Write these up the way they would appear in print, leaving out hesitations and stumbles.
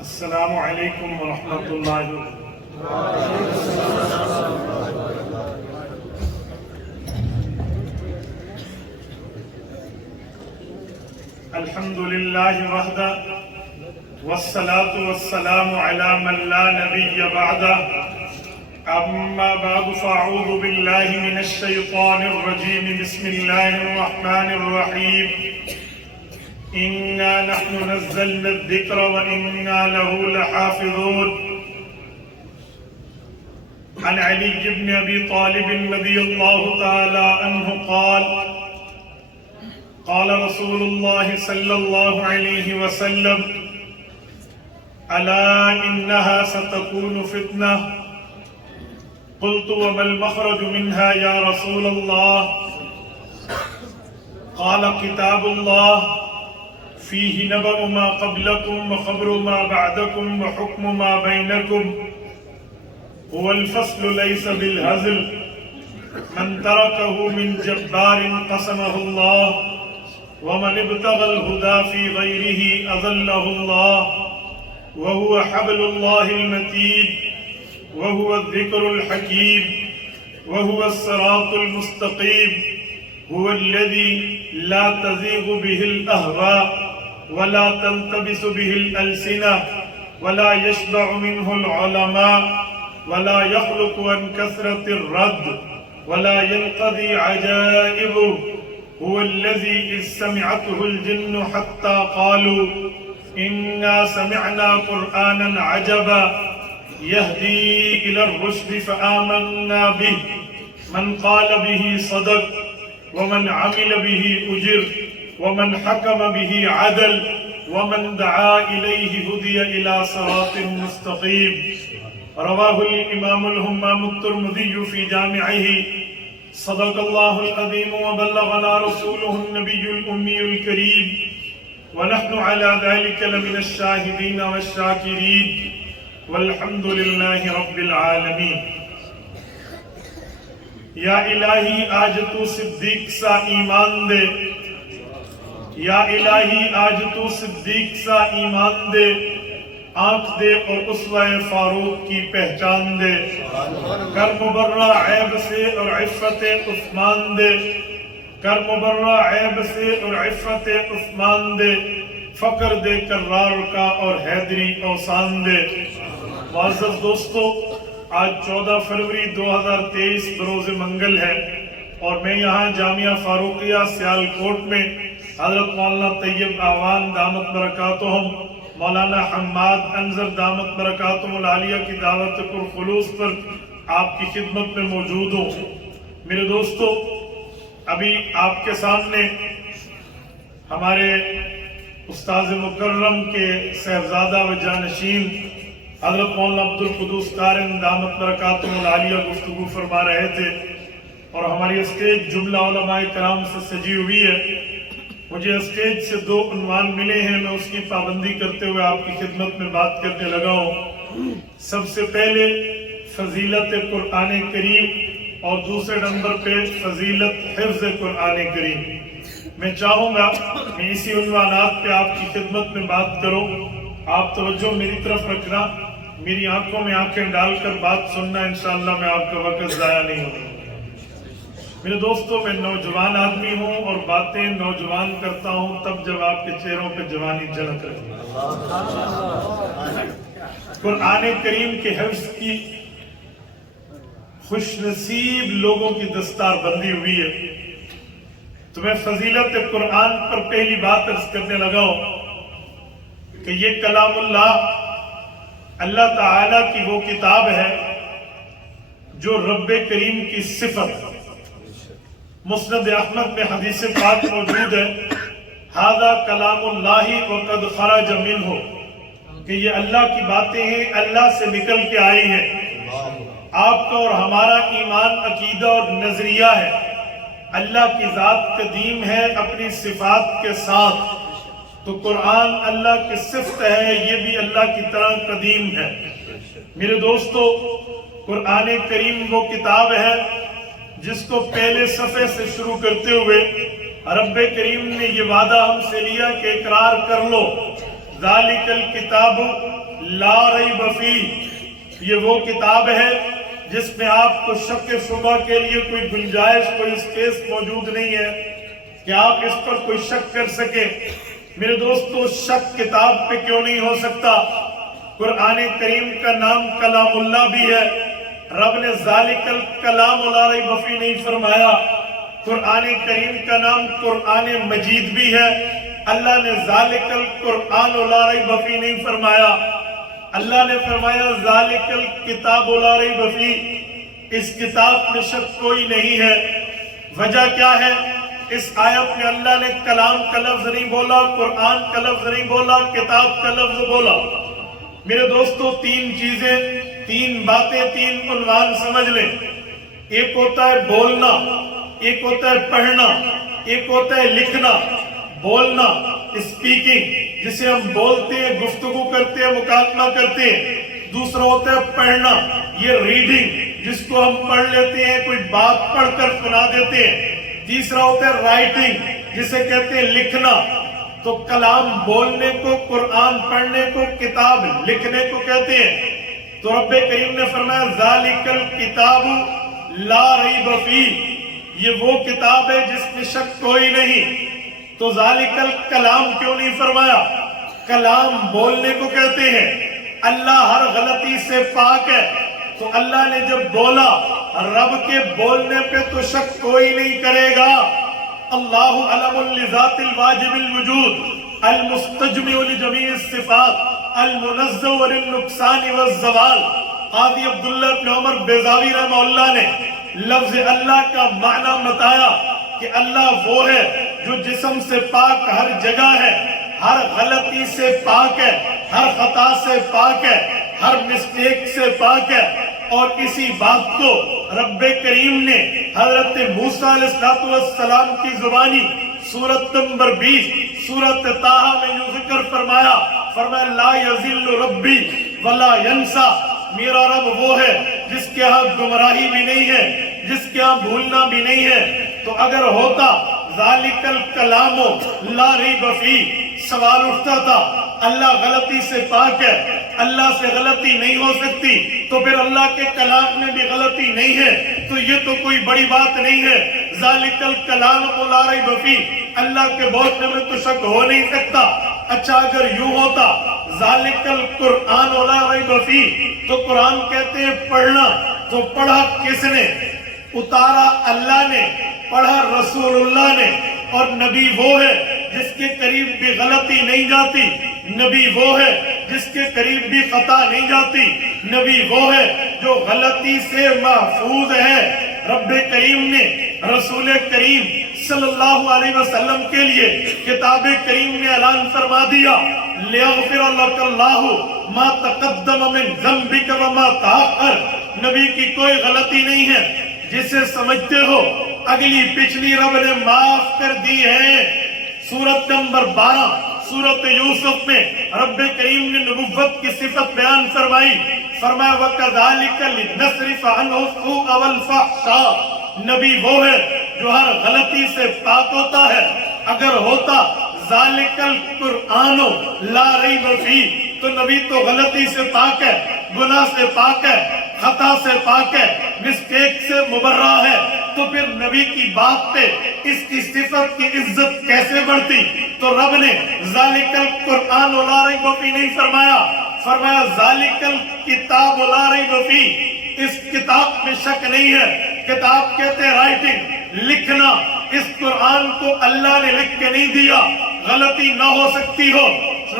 السلام علیکم ورحمۃ اللہ الحمد للہ وحدہ والصلاة والسلام علی من لا نبی بعدہ اما بعد فاعوذ باللہ من الشیطان الرجیم بسم اللہ الرحمن الرحیم انا نحن نزلنا الذکر وانا له لحافظون عن علی بن ابی طالب رضی اللہ تعالی عنہ قال قال رسول الله صلى الله عليه وسلم ألا إنها ستكون فتنة قلت وما المخرج منها يا رسول الله قال كتاب الله فيه نبأ ما قبلكم وخبر ما بعدكم وحكم ما بينكم هو الفصل ليس بالهزل من تركه من جبار قسمه الله ومن ابتغى الهدى في غيره أضله الله وهو حبل الله المتين وهو الذكر الحكيم وهو الصراط المستقيم هو الذي لا تزيغ به الأهواء ولا تلتبس به الألسنة ولا يشبع منه العلماء ولا يخلق عن كثرة الرد ولا ينقضي عجائبه هو الذي إذ سمعته الجن حتى قالوا إنا سمعنا قرآنا عجبا يهدي إلى الرشد فآمنا به من قال به صدق ومن عمل به أجر ومن حكم به عدل ومن دعا إليه هدي إلى صراط مستقيم رواه الإمام الهمام الترمذي في جامعه صدق الله العظيم وبلغنا رسوله النبي الأمي الكريم ونحن على ذلك لمن الشاهدين والشاكرين والحمد لله رب العالمين یا الہی آج تو صدیق سا ایمان دے یا الہی آج تو صدیق سا ایمان دے آنکھ دے اور اسوہ فاروق کی پہچان دے کر مبرہ عیب سے اور عفت عثمان دے کر مبرہ عیب سے اور عفت عثمان دے فقر دے کرار کا اور حیدری اوسان دے معزز دوستو آج 14 فروری 2023 بروز منگل ہے اور میں یہاں جامعہ فاروقیہ سیالکوٹ میں حضرت مولانا طیب آوان دامت برکاتہم مولانا حماد انظر دامت برکاتہم العالیہ کی دعوت پرخلوص پر آپ کی خدمت میں موجود ہوں. میرے دوستو ابھی آپ کے سامنے ہمارے استاذ مکرم کے صاحبزادہ و جانشین حضرت مولانا عبدالقدوس قارن دامت برکاتہم العالیہ گفتگو فرما رہے تھے اور ہماری اسٹیج جملہ علماء کرام سے سجی ہوئی ہے. مجھے اسٹیج سے 2 عنوان ملے ہیں, میں اس کی پابندی کرتے ہوئے آپ کی خدمت میں بات کرنے لگا ہوں. سب سے پہلے فضیلت قرآن کریم اور دوسرے نمبر پہ فضیلت حفظ قرآن کریم. میں چاہوں گا میں اسی عنوانات پہ آپ کی خدمت میں بات کروں. آپ توجہ میری طرف رکھنا, میری آنکھوں میں آنکھیں ڈال کر بات سننا, انشاءاللہ میں آپ کا وقت ضائع نہیں ہوگا. میرے دوستو میں نوجوان آدمی ہوں اور باتیں نوجوان کرتا ہوں تب جب آپ کے چہروں پہ جوانی جھلک رہی. قرآن کریم کے حفظ کی خوش نصیب لوگوں کی دستار بندی ہوئی ہے. تو میں فضیلت قرآن پر پہلی بات عرض کرنے لگا ہوں کہ یہ کلام اللہ اللہ تعالیٰ کی وہ کتاب ہے جو رب کریم کی صفت. مسند احمد میں حدیث پاک موجود ہے ھذا کلام اللہ وقد خرج منہ, کہ یہ اللہ کی باتیں ہیں, اللہ سے نکل کے آئی ہیں. آپ کا اور ہمارا ایمان عقیدہ اور نظریہ ہے اللہ کی ذات قدیم ہے اپنی صفات کے ساتھ, تو قرآن اللہ کی صفت ہے, یہ بھی اللہ کی طرح قدیم ہے. میرے دوستو قرآن کریم وہ کتاب ہے جس کو پہلے صفحے سے شروع کرتے ہوئے رب کریم نے یہ وعدہ ہم سے لیا کہ اقرار کر لو ذالکل کتاب لا ریب فیہ، یہ وہ کتاب ہے جس میں آپ کو شک شبہ کے لیے کوئی گنجائش، کوئی اسپیس موجود نہیں ہے کہ آپ اس پر کوئی شک کر سکیں۔ میرے دوستو، شک کتاب پہ کیوں نہیں ہو سکتا؟ قرآن کریم کا نام کلام اللہ بھی ہے، رب نے ذالکل کلام لا ریب فیہ نہیں فرمایا۔ قرآن کریم کا نام قرآن مجید بھی ہے، اللہ نے ذالکل قرآن لا ریب فیہ نہیں فرمایا، اللہ نے فرمایا ذالکل کتاب لا ریب فیہ، اس کتاب میں شک کوئی نہیں ہے۔ وجہ کیا ہے؟ اس آیت میں اللہ نے کلام کا لفظ نہیں بولا، قرآن کا لفظ نہیں بولا، کتاب کا لفظ بولا۔ میرے دوستو، تین چیزیں، تین باتیں، تین عنوان سمجھ لیں۔ ایک ہوتا ہے بولنا، ایک ہوتا ہے پڑھنا، ایک ہوتا ہے لکھنا۔ بولنا، اسپیکنگ، جسے ہم بولتے ہیں، گفتگو کرتے ہیں، مکالمہ کرتے ہیں۔ دوسرا ہوتا ہے پڑھنا، یہ ریڈنگ، جس کو ہم پڑھ لیتے ہیں، کوئی بات پڑھ کر سنا دیتے ہیں۔ تیسرا ہوتا ہے رائٹنگ، جسے کہتے ہیں لکھنا۔ تو کلام بولنے کو، قرآن پڑھنے کو، کتاب لکھنے کو کہتے ہیں۔ تو رب کریم نے فرمایا ذالکل کتاب لا ریب فیہ، یہ وہ کتاب ہے جس میں شک کوئی نہیں۔ تو ذالکل کلام کیوں نہیں فرمایا؟ کلام بولنے کو کہتے ہیں، اللہ ہر غلطی سے پاک ہے۔ تو اللہ نے جب بولا، رب کے بولنے پہ تو شک کوئی نہیں کرے گا۔ اللہ علم لذات الواجب الوجود المستجمع لجمیع الصفات المنزہ للنقصان والزوال۔ قاضی عبداللہ بن عمر بیضاوی رحمہ اللہ نے لفظ اللہ کا معنی بتایا کہ اللہ وہ ہے جو جسم سے پاک ہر جگہ ہے، ہر غلطی سے پاک ہے، ہر خطا سے پاک ہے، ہر مسٹیک سے پاک ہے۔ اور اسی بات کو رب کریم نے حضرت موسیٰ علیہ السلام کی زبانی سورت نمبر 20 سورت طٰہٰ میں یوں ذکر فرمایا، لا یضل ربی ولا ینسیٰ، میرا رب وہ ہے جس کے ہاں گمراہی بھی نہیں ہے، جس کے ہاں بھولنا بھی نہیں ہے۔ تو اگر ہوتا ذالکل کلام لا ریب فیہ، سوال اٹھتا تھا اللہ غلطی سے پاک ہے، اللہ سے غلطی نہیں ہو سکتی، تو پھر اللہ کے کلام میں بھی غلطی نہیں ہے، تو یہ تو کوئی بڑی بات نہیں ہے۔ ذالکل کلام لا ریب فیہ، اللہ کے بولنے میں تو شک ہو نہیں سکتا۔ اچھا اگر یوں ہوتا ذالکل قرآن لا ریب فیہ، تو قرآن کہتے ہیں پڑھنا، تو پڑھا کس نے؟ اتارا اللہ نے، پڑھا رسول اللہ نے۔ اور نبی وہ ہے جس کے قریب بھی غلطی نہیں جاتی، نبی وہ ہے جس کے قریب بھی خطا نہیں جاتی، نبی وہ ہے جو غلطی سے محفوظ ہے۔ رب کریم نے رسول کریم صلی اللہ علیہ وسلم کے لیے کتاب کریم میں اعلان فرما دیا، لِيَغْفِرَ لَكَ اللَّهُ مَا تَقَدَّمَ مِن ذَنبِكَ وَمَا تَأَخَّرَ۔ نبی کی کوئی غلطی نہیں ہے، جسے سمجھتے ہو اگلی پچھلی رب نے معاف کر دی ہے۔ سورت نمبر 12 سورت یوسف میں رب کریم نے نبوت کی صفت بیان فرمائی، فرمایا وَكَذَلِكَ لِنَصْرِفَ عَنْهُ السُّوءَ وَالْفَحْشَاءَ، نبی وہ ہے جو ہر غلطی سے پاک ہوتا ہے۔ اگر ہوتا ذالکل قرآن لا ریب فیہ، تو نبی تو غلطی سے پاک ہے، گناہ سے پاک ہے، خطا سے پاک ہے، مسٹیک سے مبرہ ہے، تو پھر نبی کی بات پہ اس کی صفت کی عزت کیسے بڑھتی؟ تو رب نے ذالکل قرآن لا ریب فیہ نہیں فرمایا، فرمایا ذالکل کتاب لا ریب فیہ، اس کتاب میں شک نہیں ہے۔ کتاب کہتے ہیں رائٹنگ، لکھنا۔ اس قرآن کو اللہ نے لکھ کے نہیں دیا، غلطی نہ ہو سکتی ہو،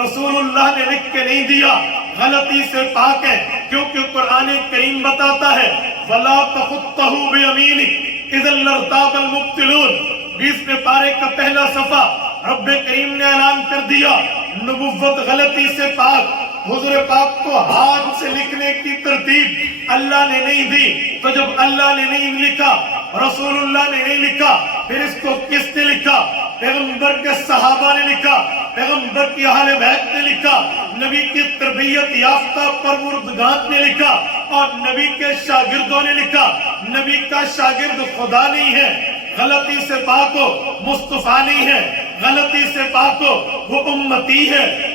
رسول اللہ نے لکھ کے نہیں دیا، غلطی سے پاک ہے، کیونکہ قرآن کریم بتاتا ہے وَلَا تَخُطَّهُ بِيَمِينِكَ إِذًا لَارْتَابَ الْمُبْطِلُونَ۔ 20 پارے کا پہلا صفحہ رب کریم نے اعلان کر دیا، نبوت غلطی سے پاک۔ حضور پاک کو ہاتھ سے لکھنے کی ترتیب اللہ نے نہیں دی، تو جب اللہ نے نہیں لکھا، رسول اللہ نے نہیں لکھا، پھر اس کو کس نے لکھا؟ پیغمبر کے صحابہ نے لکھا، پیغمبر کی اہل بیت نے لکھا، نبی کی تربیت یافتہ پروردگار نے لکھا، اور نبی کے شاگردوں نے لکھا۔ نبی کا شاگرد خدا نہیں ہے، غلطی سے پاک ہو، مصطفیٰ نہیں ہے، غلطی سے پاک ہو، وہ امتی ہے۔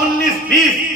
19, 20,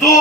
2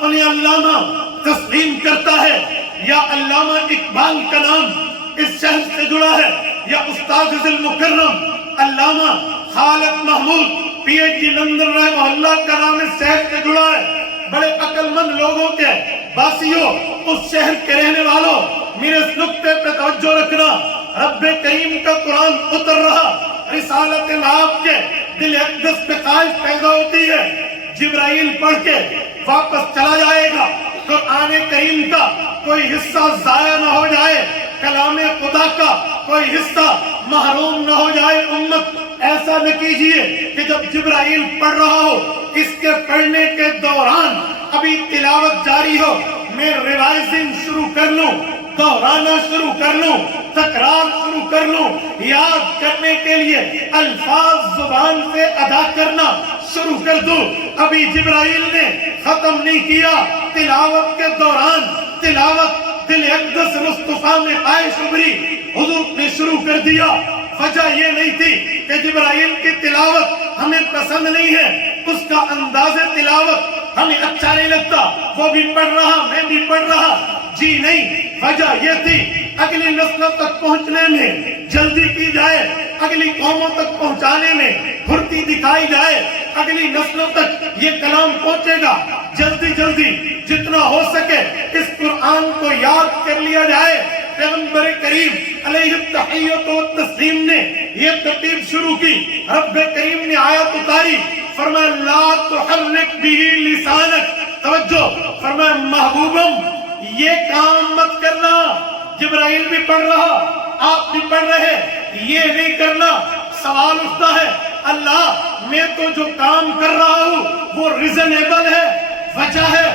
انہیں علامہ تسلیم کرتا ہے، یا علامہ اقبال کا نام اس شہر سے جڑا ہے، یا استاد ذل مکرم علامہ خالد محمود پی ایچ ڈی لندن رحمہ اللہ کا نام اس شہر سے جڑا ہے، بڑے عقل مند لوگوں کے باسیوں، اس شہر کے رہنے والوں، میرے اس نقطے پہ توجہ رکھنا، رب کریم کا قرآن اتر رہا، رسالت آپ کے دل اقدس پہ خواہش پیدا ہوتی ہے، جبرائیل پڑھ کے واپس چلا جائے گا، قرآن کریم کا کوئی حصہ ضائع نہ ہو جائے، کلام خدا کا کوئی حصہ محروم نہ ہو جائے۔ امت ایسا نہ کیجئے کہ جب جبرائیل پڑھ رہا ہو، اس کے پڑھنے کے دوران ابھی تلاوت جاری ہو، میں ریوائزنگ شروع کر لوں، دہرانا شروع کر لوں، تکرار شروع کر لوں، یاد کرنے کے لیے الفاظ زبان سے ادا کرنا شروع کر دوں۔ ابھی جبرائیل نے ختم نہیں کیا، تلاوت کے دوران تلاوت دل اقدس مصطفیٰ میں عائش ابری، حضور نے شروع کر دیا۔ وجہ یہ نہیں تھی کہ جبرائیل کی تلاوت ہمیں پسند نہیں ہے، اس کا انداز تلاوت ہمیں اچھا نہیں لگتا، وہ بھی پڑھ رہا میں بھی پڑھ رہا، جی نہیں، وجہ یہ تھی اگلی نسلوں تک پہنچنے میں جلدی کی جائے، اگلی قوموں تک پہنچانے میں پھرتی دکھائی جائے، اگلی نسلوں تک یہ کلام پہنچے گا، جلدی جلدی جتنا ہو سکے اس قرآن کو یاد کر لیا جائے۔ پیغمبر کریم علیہ التحیۃ والتسلیم نے یہ ترتیب شروع کی، رب کریم نے آیت اتاری، فرمایا لا تحرک به لسانک، توجہ، فرمایا محبوبم یہ کام مت کرنا، جبرائیل بھی پڑھ رہا آپ بھی پڑھ رہے، یہ نہیں کرنا۔ سوال اٹھتا ہے اللہ میں تو جو کام کر رہا ہوں وہ ریزنیبل ہے، وجہ ہے،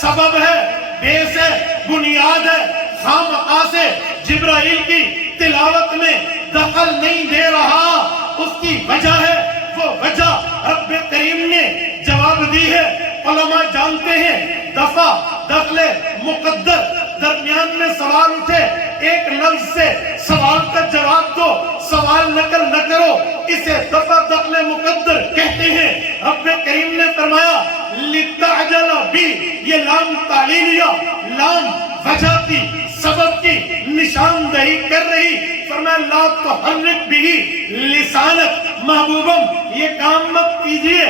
سبب ہے، بیس ہے، بنیاد ہے، خامخواہ سے جبرائیل کی تلاوت میں دخل نہیں دے رہا، اس کی وجہ ہے، وہ وجہ رب کریم نے جواب دی ہے۔ علماء جانتے ہیں دفع دخل مقدر، درمیان میں سوال اٹھے ایک لفظ سے سوال کا جواب دو، سوال نقل نہ کرو، اسے دفع دخل مقدر کہتے ہیں۔ رب کریم نے فرمایا لِتَعْجَلَ بِی، یہ لام تعلیلیہ، لام وجہ کی، سبب کی نشاندہی کر رہی، فرمایا لا تحرک بھی لسانک، محبوبم یہ کام مت کیجئے،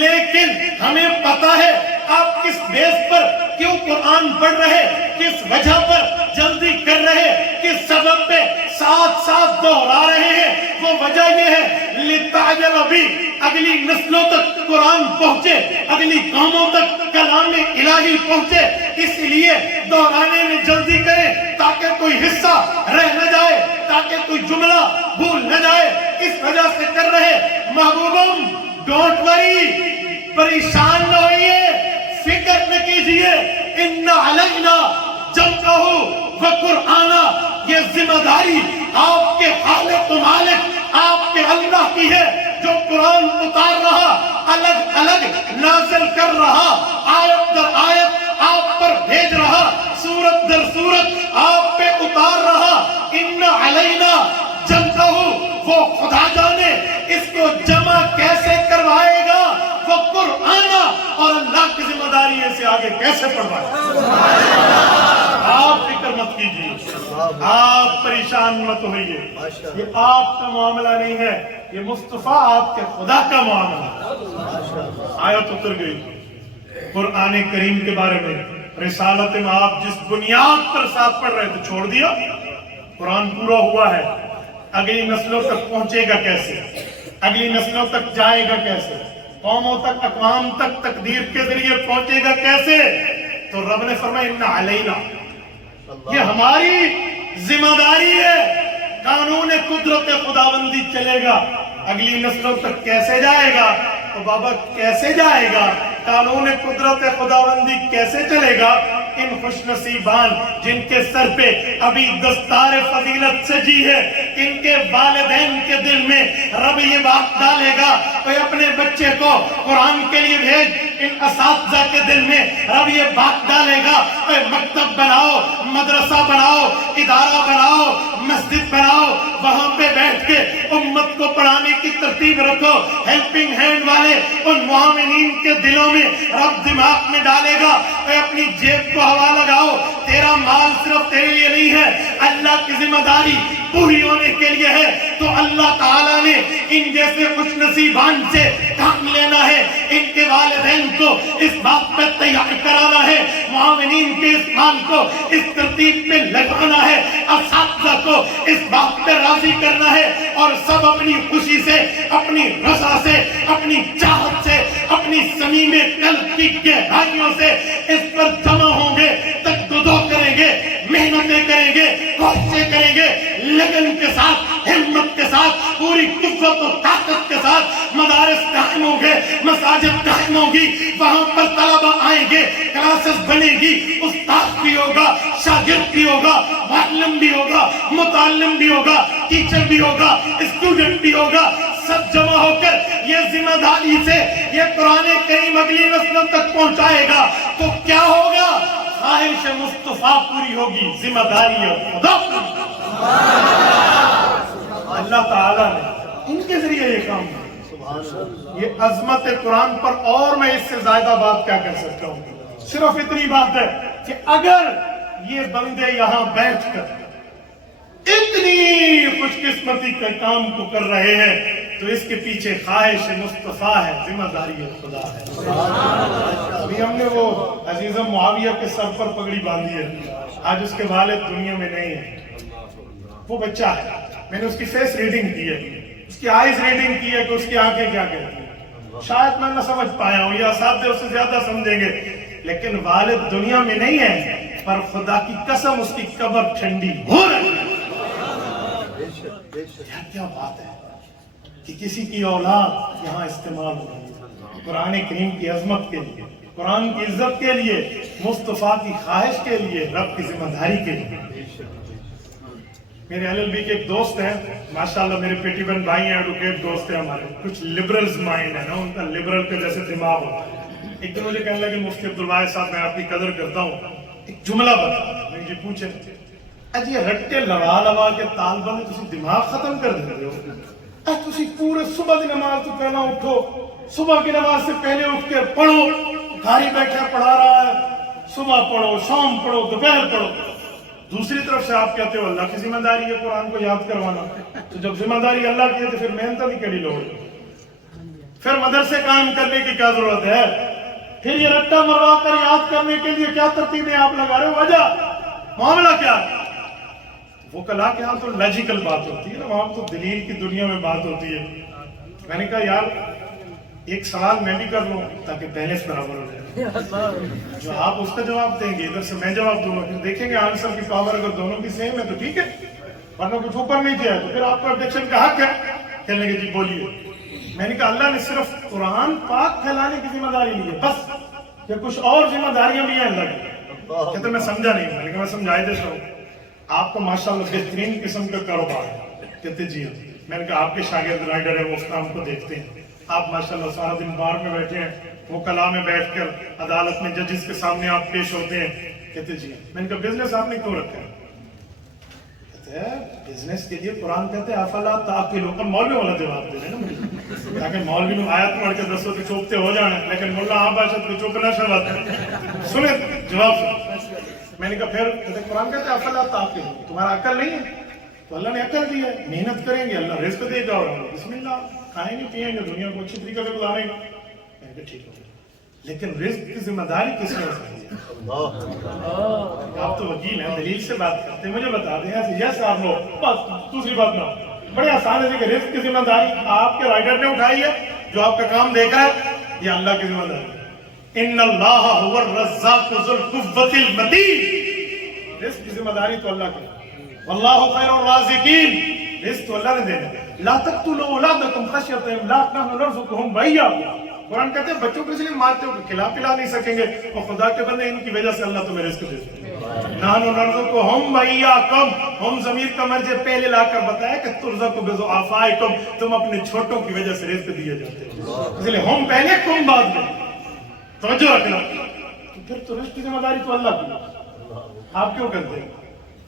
لیکن ہمیں پتا ہے آپ کس بیس پر کیوں قرآن پڑھ رہے، کس وجہ پر جلدی کر رہے، کس سبب پہ ساتھ ساتھ دہرا رہے ہیں، وہ وجہ یہ ہے لِتَعْجَلَ بِی، اگلی نسلوں تک قرآن پہنچے، اگلی قوموں تک کلام الہی پہنچے، اس لیے دہرانے میں جلدی کریں تاکہ کوئی حصہ رہ نہ جائے، تاکہ کوئی جملہ بھول نہ جائے، اس وجہ سے کر رہے۔ محبوبم ڈونٹ وری، پریشان نہ ہوئیے، فکر نہ کیجئے، ان علینا جمعہ وقرآنہ، یہ ذمہ داری آپ کے خالق و مالک آپ کے اللہ کی ہے، جو قرآن اتار رہا، الگ الگ نازل کر رہا، آیت در آیت آپ پر بھیج رہا، سورت در سورت آپ پہ اتار رہا۔ ان علینا جمعہ، وہ خدا جانے اس کو جمع کیسے کروائے گا، وہ قرآن، اور اللہ کی ذمہ داری ہے سے آگے کیسے پڑھوائے گا۔ آپ فکر مت کیجیے، آپ پریشان مت ہوئیے، یہ آپ کا معاملہ نہیں ہے، یہ مصطفیٰ آپ کے خدا کا معاملہ ہے۔ آیت اتر گئی قرآن کریم کے بارے میں، رسالت میں آپ جس بنیاد پر ساتھ پڑھ رہے تھے چھوڑ دیا، قرآن پورا ہوا ہے، اگلی نسلوں تک پہنچے گا کیسے، اگلی نسلوں تک جائے گا کیسے، قوموں تک، اقوام تک تقدیر کے ذریعے پہنچے گا کیسے، تو رب نے فرمایا ان علینا، یہ ہماری ذمہ داری ہے۔ قانون قدرت خداوندی چلے گا، اگلی نسلوں تک کیسے جائے گا، تو بابا کیسے جائے گا، قانون قدرت خداوندی کیسے چلے گا؟ ان خوش نصیبان جن کے سر پہ ابھی دستار فضیلت سجی ہے، ان کے والدین کے دل میں رب یہ بات ڈالے گا کہ اپنے بچے کو قرآن کے لیے بھیج، ان اساتذہ کے دل میں رب یہ بات ڈالے گا، اے مکتب بناؤ، مدرسہ بناؤ، ادارہ بناؤ، مسجد بناؤ، وہاں پہ بیٹھ کے امت کو پڑھانے کی ترتیب رکھو۔ ہیلپنگ ہینڈ والے ان معاونین کے دلوں میں رب دماغ میں ڈالے گا، اے اپنی جیب کو ہوا لگاؤ، تیرا مال صرف تیرے لیے نہیں ہے، اللہ کی ذمہ داری پوری ہونے کے لیے ہے۔ تو اللہ تعالیٰ نے ان جیسے خوش نصیبان سے کام لینا ہے، ان کے والدین کو اس بات پہ تیار کرانا ہے، معاونین کے اس مال کو اس ترتیب پہ لگانا ہے، اساتذہ کو اس بات پہ راضی کرنا ہے، اور سب اپنی خوشی سے، اپنی رضا سے، اپنی چاہت سے، اپنی صمیم قلب کی گہرائیوں سے اس پر جمع ہوں گے، تجدد کریں گے، محنتیں کریں گے، کوششیں کریں گے، لگن کے ساتھ، ہمت کے ساتھ، پوری قوت و طاقت کے ساتھ مدارس قائم ہوں گے، مساجد قائم ہوں گی، وہاں پر طلبہ آئیں گے، کلاسز بنے گی، استاد بھی ہوگا، شاگرد بھی ہوگا، معلم بھی ہوگا، متعلم بھی ہوگا، ٹیچر بھی ہوگا، اسٹوڈنٹ بھی ہوگا، سب جمع ہو کر یہ ذمہ داری سے یہ قرآن کریم اگلی نسلوں تک پہنچائے گا، تو کیا ہوگا؟ خواہش مصطفیٰ پوری ہوگی، ذمہ داری خدا پوری۔ اللہ تعالیٰ نے ان کے ذریعے یہ کام کیا۔ یہ عظمت قرآن پر اور میں اس سے زیادہ بات کیا کر سکتا ہوں؟ صرف اتنی بات ہے کہ اگر یہ بندے یہاں بیٹھ کر اتنی خوش قسمتی کے کام کو کر رہے ہیں تو اس کے پیچھے خواہش مصطفیٰ ہے، ذمہ داری خدا ہے۔ ابھی ہم نے وہ عزیزم معاویہ کے سر پر پگڑی باندھی ہے، آج اس کے والد دنیا میں نہیں ہیں، وہ بچہ ہے، میں نے اس کی فیس ریڈنگ کی ہے، اس کی آئیز ریڈنگ کی ہے کہ اس کی آنکھیں کیا کہتی ہیں، شاید میں نہ سمجھ پایا ہوں، یہ اساتذہ اس سے زیادہ سمجھیں گے، لیکن والد دنیا میں نہیں ہے، پر خدا کی قسم اس کی قبر ٹھنڈی ہو رہی ہے۔ کیا بات ہے کہ کسی کی اولاد یہاں استعمال ہو رہی ہے قرآن کریم کی عظمت کے لیے، قرآن کی عزت کے لیے، مصطفیٰ کی خواہش کے لیے، رب کی ذمہ داری کے لیے۔ میرے LLB کے ایک دوست ہیں، ماشاءاللہ میرے پیٹی بن بھائی ہیں، ایڈوکیٹ دوست ہیں ہمارے، کچھ لبرلز مائنڈ ہے نا، ان کا لبرل کے جیسے دماغ ہوتا ہے۔ ایک دن مجھے کہنے لگے مفتی عبدالواحد صاحب میں آپ کی قدر کرتا ہوں، ایک جملہ بتا، میں جی پوچھے اجی رٹے لوا لوا کے تال بند تسی دماغ ختم کر دے ہو، تسی پورے صبح کی نماز تو پہلا اٹھو، صبح کی نماز سے پہلے اٹھ کے پڑھو، گھر بیٹھا پڑھا رہا ہے، صبح پڑھو، شام پڑھو، دوپہر پڑھو، دوسری طرف سے آپ کہتے ہو اللہ کی ذمہ داری ہے قرآن کو یاد کروانا، تو جب ذمہ داری اللہ کی ہے تو پھر محنت نہیں کری لوگ، پھر مدرسے قائم کرنے کی کیا ضرورت ہے، پھر یہ رٹا مروا کر یاد کرنے کے لیے کیا ترتیبیں آپ لگا رہے ہو، وجہ معاملہ کیا ہے؟ وہ کلا کے یہاں تو لاجیکل بات ہوتی ہے نا، وہاں تو دلیل کی دنیا میں بات ہوتی ہے۔ میں نے کہا یار ایک سوال میں بھی کر لوں تاکہ بیلنس برابر ہو جائے، جو آپ اس کا جواب دیں گے ادھر سے میں جواب دوں گا، پھر دیکھیں گے آنسر کی پاور اگر دونوں کی سیم ہے تو ٹھیک ہے، ورنہ کچھ اوپر نہیں کیا ہے تو پھر آپ کا آبجیکشن کا حق ہے کہنے کے جی بولیے۔ میں نے کہا اللہ نے صرف قرآن پاک پھیلانے کی ذمہ داری لی ہے بس، یا کچھ اور ذمہ داریاں بھی ہیں اللہ کی؟ کہتے میں سمجھا نہیں، میں نے کہا میں سمجھائے دیتا ہوں، آپ کا ماشاءاللہ بہترین قسم کا کاروبار ہے، کہتے جی ہاں، میں نے کہا آپ کے شاگرد رائڈر ہیں وہ اس کام کو دیکھتے ہیں، آپ ماشاءاللہ سارا دن بار میں بیٹھے ہیں، وہ کلا میں بیٹھ کر عدالت میں ججز کے سامنے آپ پیش ہوتے ہیں، کہتے جی ہاں۔ میں نے کہا بزنس آپ نے کیوں رکھا ہے؟ کہتے ہیں بزنس کے لیے قرآن کہتے ہیں افلا تعقلون، اب مولوی والا جواب دے رہے ہیں نا مجھے، تاکہ مولوی لوگ آیت پڑھ کے دسو تو چوکتے ہو جانا ہے، لیکن ملا آپ باشد کو چوکنا شروعات ہے، سنیں جواب سنیں۔ میں نے کہا پھر کہتے قرآن کہتے ہیں افلا تعقلون، تمہارا عقل نہیں ہے؟ تو اللہ نے عقل دی ہے، محنت کریں گے اللہ رزق دے گا، اور بسم اللہ کھائیں گے پیئیں گے، دنیا کو اچھی طریقے سے گزاریں گے۔ میں نے کہا ٹھیک ہو گیا، لیکن رزق کی ذمہ داری کس نے اٹھائی ہے؟ آپ تو وکیل ہیں، دلیل سے بات کرتے ہیں، مجھے بتا دیں یس آپ لوگ، بس دوسری بات نہ، بڑے آسان ہے کہ رزق کی ذمہ داری آپ کے رائڈر نے اٹھائی ہے، جو آپ کا کام دیکھ رہا ہے، یہ اللہ کی ذمہ داری ہے۔ ان اللہ هو الرزاق ذو القوة المتین، رزق کی ذمہ داری تو اللہ کی، واللہ خیر الرازقین، رزق تو اللہ نے دینا۔ لا تقتلوا اولادکم خشیۃ املاق نحن نرزقهم وإیاکم، قرآن کہتے ہیں بچوں کو اس لیے مارتے ہو کہ کھلا پلا نہیں سکیں گے، اور خدا کے بندے ان کی وجہ سے اللہ تمہیں رزق دیتے ہیں۔ نحن نرزقهم وإیاکم، ہم ضمیر کا مرجع پہلے لا کر بتایا کہ ترزقوا بضعفائکم، تم اپنے چھوٹوں کی وجہ سے رزق دیے جاتے ہیں، اس لیے ہم پہلے تم بعد میں۔ توجہ رکھنا. تو پھر تو رزق کی ذمہ داری تو اللہ کی. آپ کیوں کرتے ہیں؟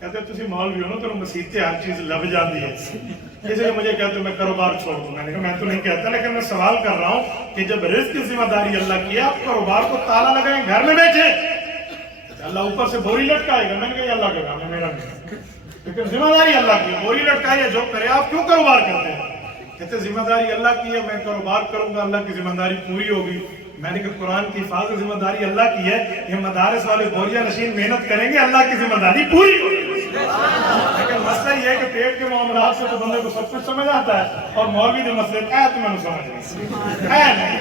کہتے ہیں تسی مولوی ہو نا تو مسیح ہر چیز لب جاتی ہے، اس لیے مجھے کہتے ہیں میں کاروبار چھوڑ دوں. میں نے کہا میں تو نہیں کہتا، لیکن میں سوال کر رہا ہوں کہ جب رزق کی ذمہ داری اللہ کی ہے، آپ کاروبار کو تالا لگائیں گھر میں بیٹھے. اللہ اوپر سے بوری لٹکائے گا. میں نے کہا یہ اللہ کا کام ہے، میرا نہیں. لیکن ذمہ داری اللہ کی ہے، بوری لٹکائے جو کرے. آپ کیوں کاروبار کرتے ہیں؟ کہتے ہیں ذمہ داری اللہ کی ہے، میں کاروبار کروں گا اللہ کی ذمہ داری پوری ہوگی. میں نے کہا قرآن کی حفاظت ذمہ داری اللہ کی ہے، یہ مدارس والے بوریا نشین محنت کریں گے، اللہ کی ذمہ داری پوری ہوگی. لیکن مسئلہ یہ ہے کہ پیٹ کے معاملات سے تو بندے کو سب کچھ سمجھ آتا ہے، اور مولوی کے مسئلے کا تو میں نے سمجھ نہیں.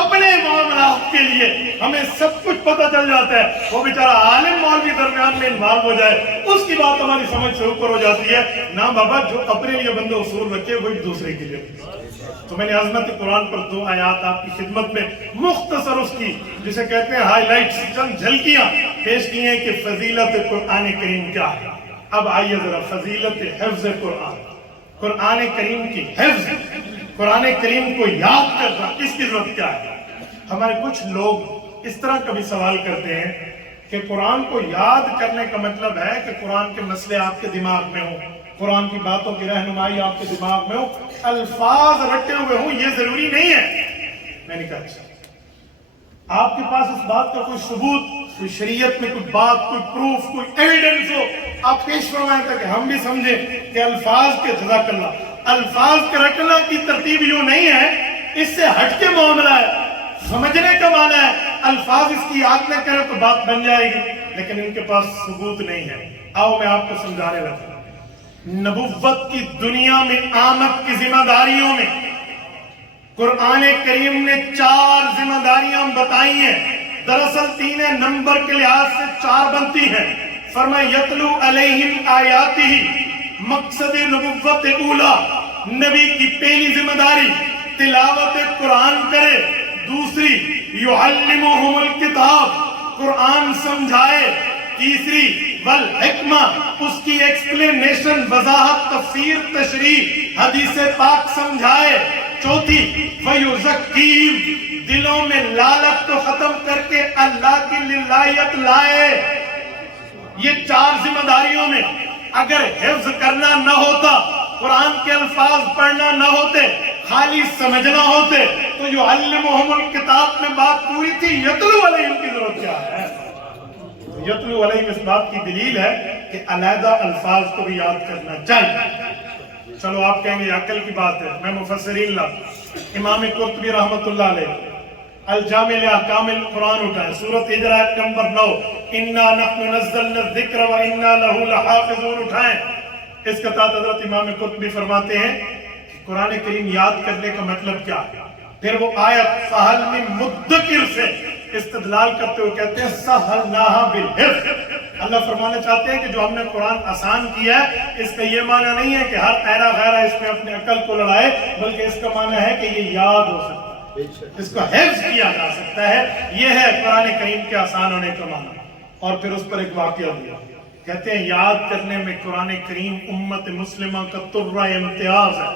اپنے معاملات کے لیے ہمیں سب کچھ پتہ چل جاتا ہے. وہ بیچارہ عالم مولوی درمیان میں انوالو ہو جائے، اس کی بات ہماری سمجھ سے اوپر ہو جاتی ہے. نہ بابا، جو اپنے لیے بندے اصول رکھے وہ ایک دوسرے کے لیے. تو میں نے عظمت قرآن پر 2 آیات آپ کی خدمت میں مختصر اس کی جسے کہتے ہیں ہائی لائٹس، چند جھلکیاں پیش کی ہیں کہ فضیلت قرآن کریم کیا ہے. اب آئیے ذرا فضیلت حفظ قرآن. قرآن کریم کی حفظ، قرآن کریم کو یاد کرنا، اس کی ضرورت کیا ہے؟ ہمارے کچھ لوگ اس طرح کبھی سوال کرتے ہیں کہ قرآن کو یاد کرنے کا مطلب ہے کہ قرآن کے مسئلے آپ کے دماغ میں ہوں، قرآن کی باتوں کی رہنمائی آپ کے دماغ میں ہو، الفاظ رٹے ہوئے ہوں. یہ ضروری نہیں ہے. میں نے کہا اچھا، آپ کے پاس اس بات کا کوئی ثبوت، کوئی شریعت میں کوئی بات، کوئی پروف، کوئی ایویڈنس ہو، آپ پیش فرمائیں تاکہ ہم بھی سمجھیں کہ الفاظ کے جزاک اللہ، الفاظ کے رٹنا کی ترتیب یوں نہیں ہے، اس سے ہٹ کے معاملہ ہے. سمجھنے کا معنی ہے الفاظ اس کی یاد نہ کریں تو بات بن جائے گی، لیکن ان کے پاس ثبوت نہیں ہے. آؤ میں آپ کو سمجھانے لگا. نبوت کی دنیا میں آمد کی ذمہ داریوں میں قرآن کریم نے 4 ذمہ داریاں بتائی ہیں. دراصل 3 نمبر کے لحاظ سے 4 بنتی ہیں. فرمایا یتلو علیہم آیاتہ، مقصد نبوت اولا، نبی کی پہلی ذمہ داری تلاوت قرآن کرے. دوسری یعلمہم الکتاب، قرآن سمجھائے. تیسری والحکمہ، اس کی ایکسپلینیشن، وضاحت، تفسیر، تشریح، حدیث پاک سمجھائے. چوتھی وَيُزَكِّيهِمْ، دلوں میں لالت کو ختم کر کے اللہ کی للہیت لائے. یہ 4 ذمہ داریوں میں اگر حفظ کرنا نہ ہوتا، قرآن کے الفاظ پڑھنا نہ ہوتے، خالی سمجھنا ہوتے، تو یعلمہم الکتاب میں بات پوری تھی. یتلو علیہم کی ضرورت کیا ہے؟ یتلو علیہم اس بات کی دلیل ہے کہ علیحدہ الفاظ کو بھی یاد کرنا چاہیے. چلو آپ کہیں گے عقل کی بات ہے، میں مفسرین لا امام قرطبی رحمت اللہ علیہ الجامع لاحکام القرآن اٹھائیں، سورۃ ہجر آیت نمبر 9، انا نحن نزلنا الذکر وانا لہ لحافظون اٹھائیں. اس کا تحت حضرت امام قرطبی فرماتے ہیں کہ قرآن کریم یاد کرنے کا مطلب کیا ہے. پھر وہ آیت فہل من مدکر سے استدلال کرتے ہوئے کہتے ہیں سہلناہا بالحفظ. اللہ فرمانا چاہتے ہیں کہ جو ہم نے قرآن آسان کیا ہے، اس کا یہ معنی نہیں ہے کہ ہر ایرا غیرہ اس میں اپنے عقل کو لڑائے، بلکہ اس کا معنی ہے کہ یہ یاد ہو سکتا ہے، اس کو حفظ کیا جا سکتا ہے. یہ ہے قرآن کریم کے آسان ہونے کا معنی. اور پھر اس پر ایک واقعہ دیا، کہتے ہیں یاد کرنے میں قرآن کریم امت مسلمہ کا ترہ امتیاز ہے.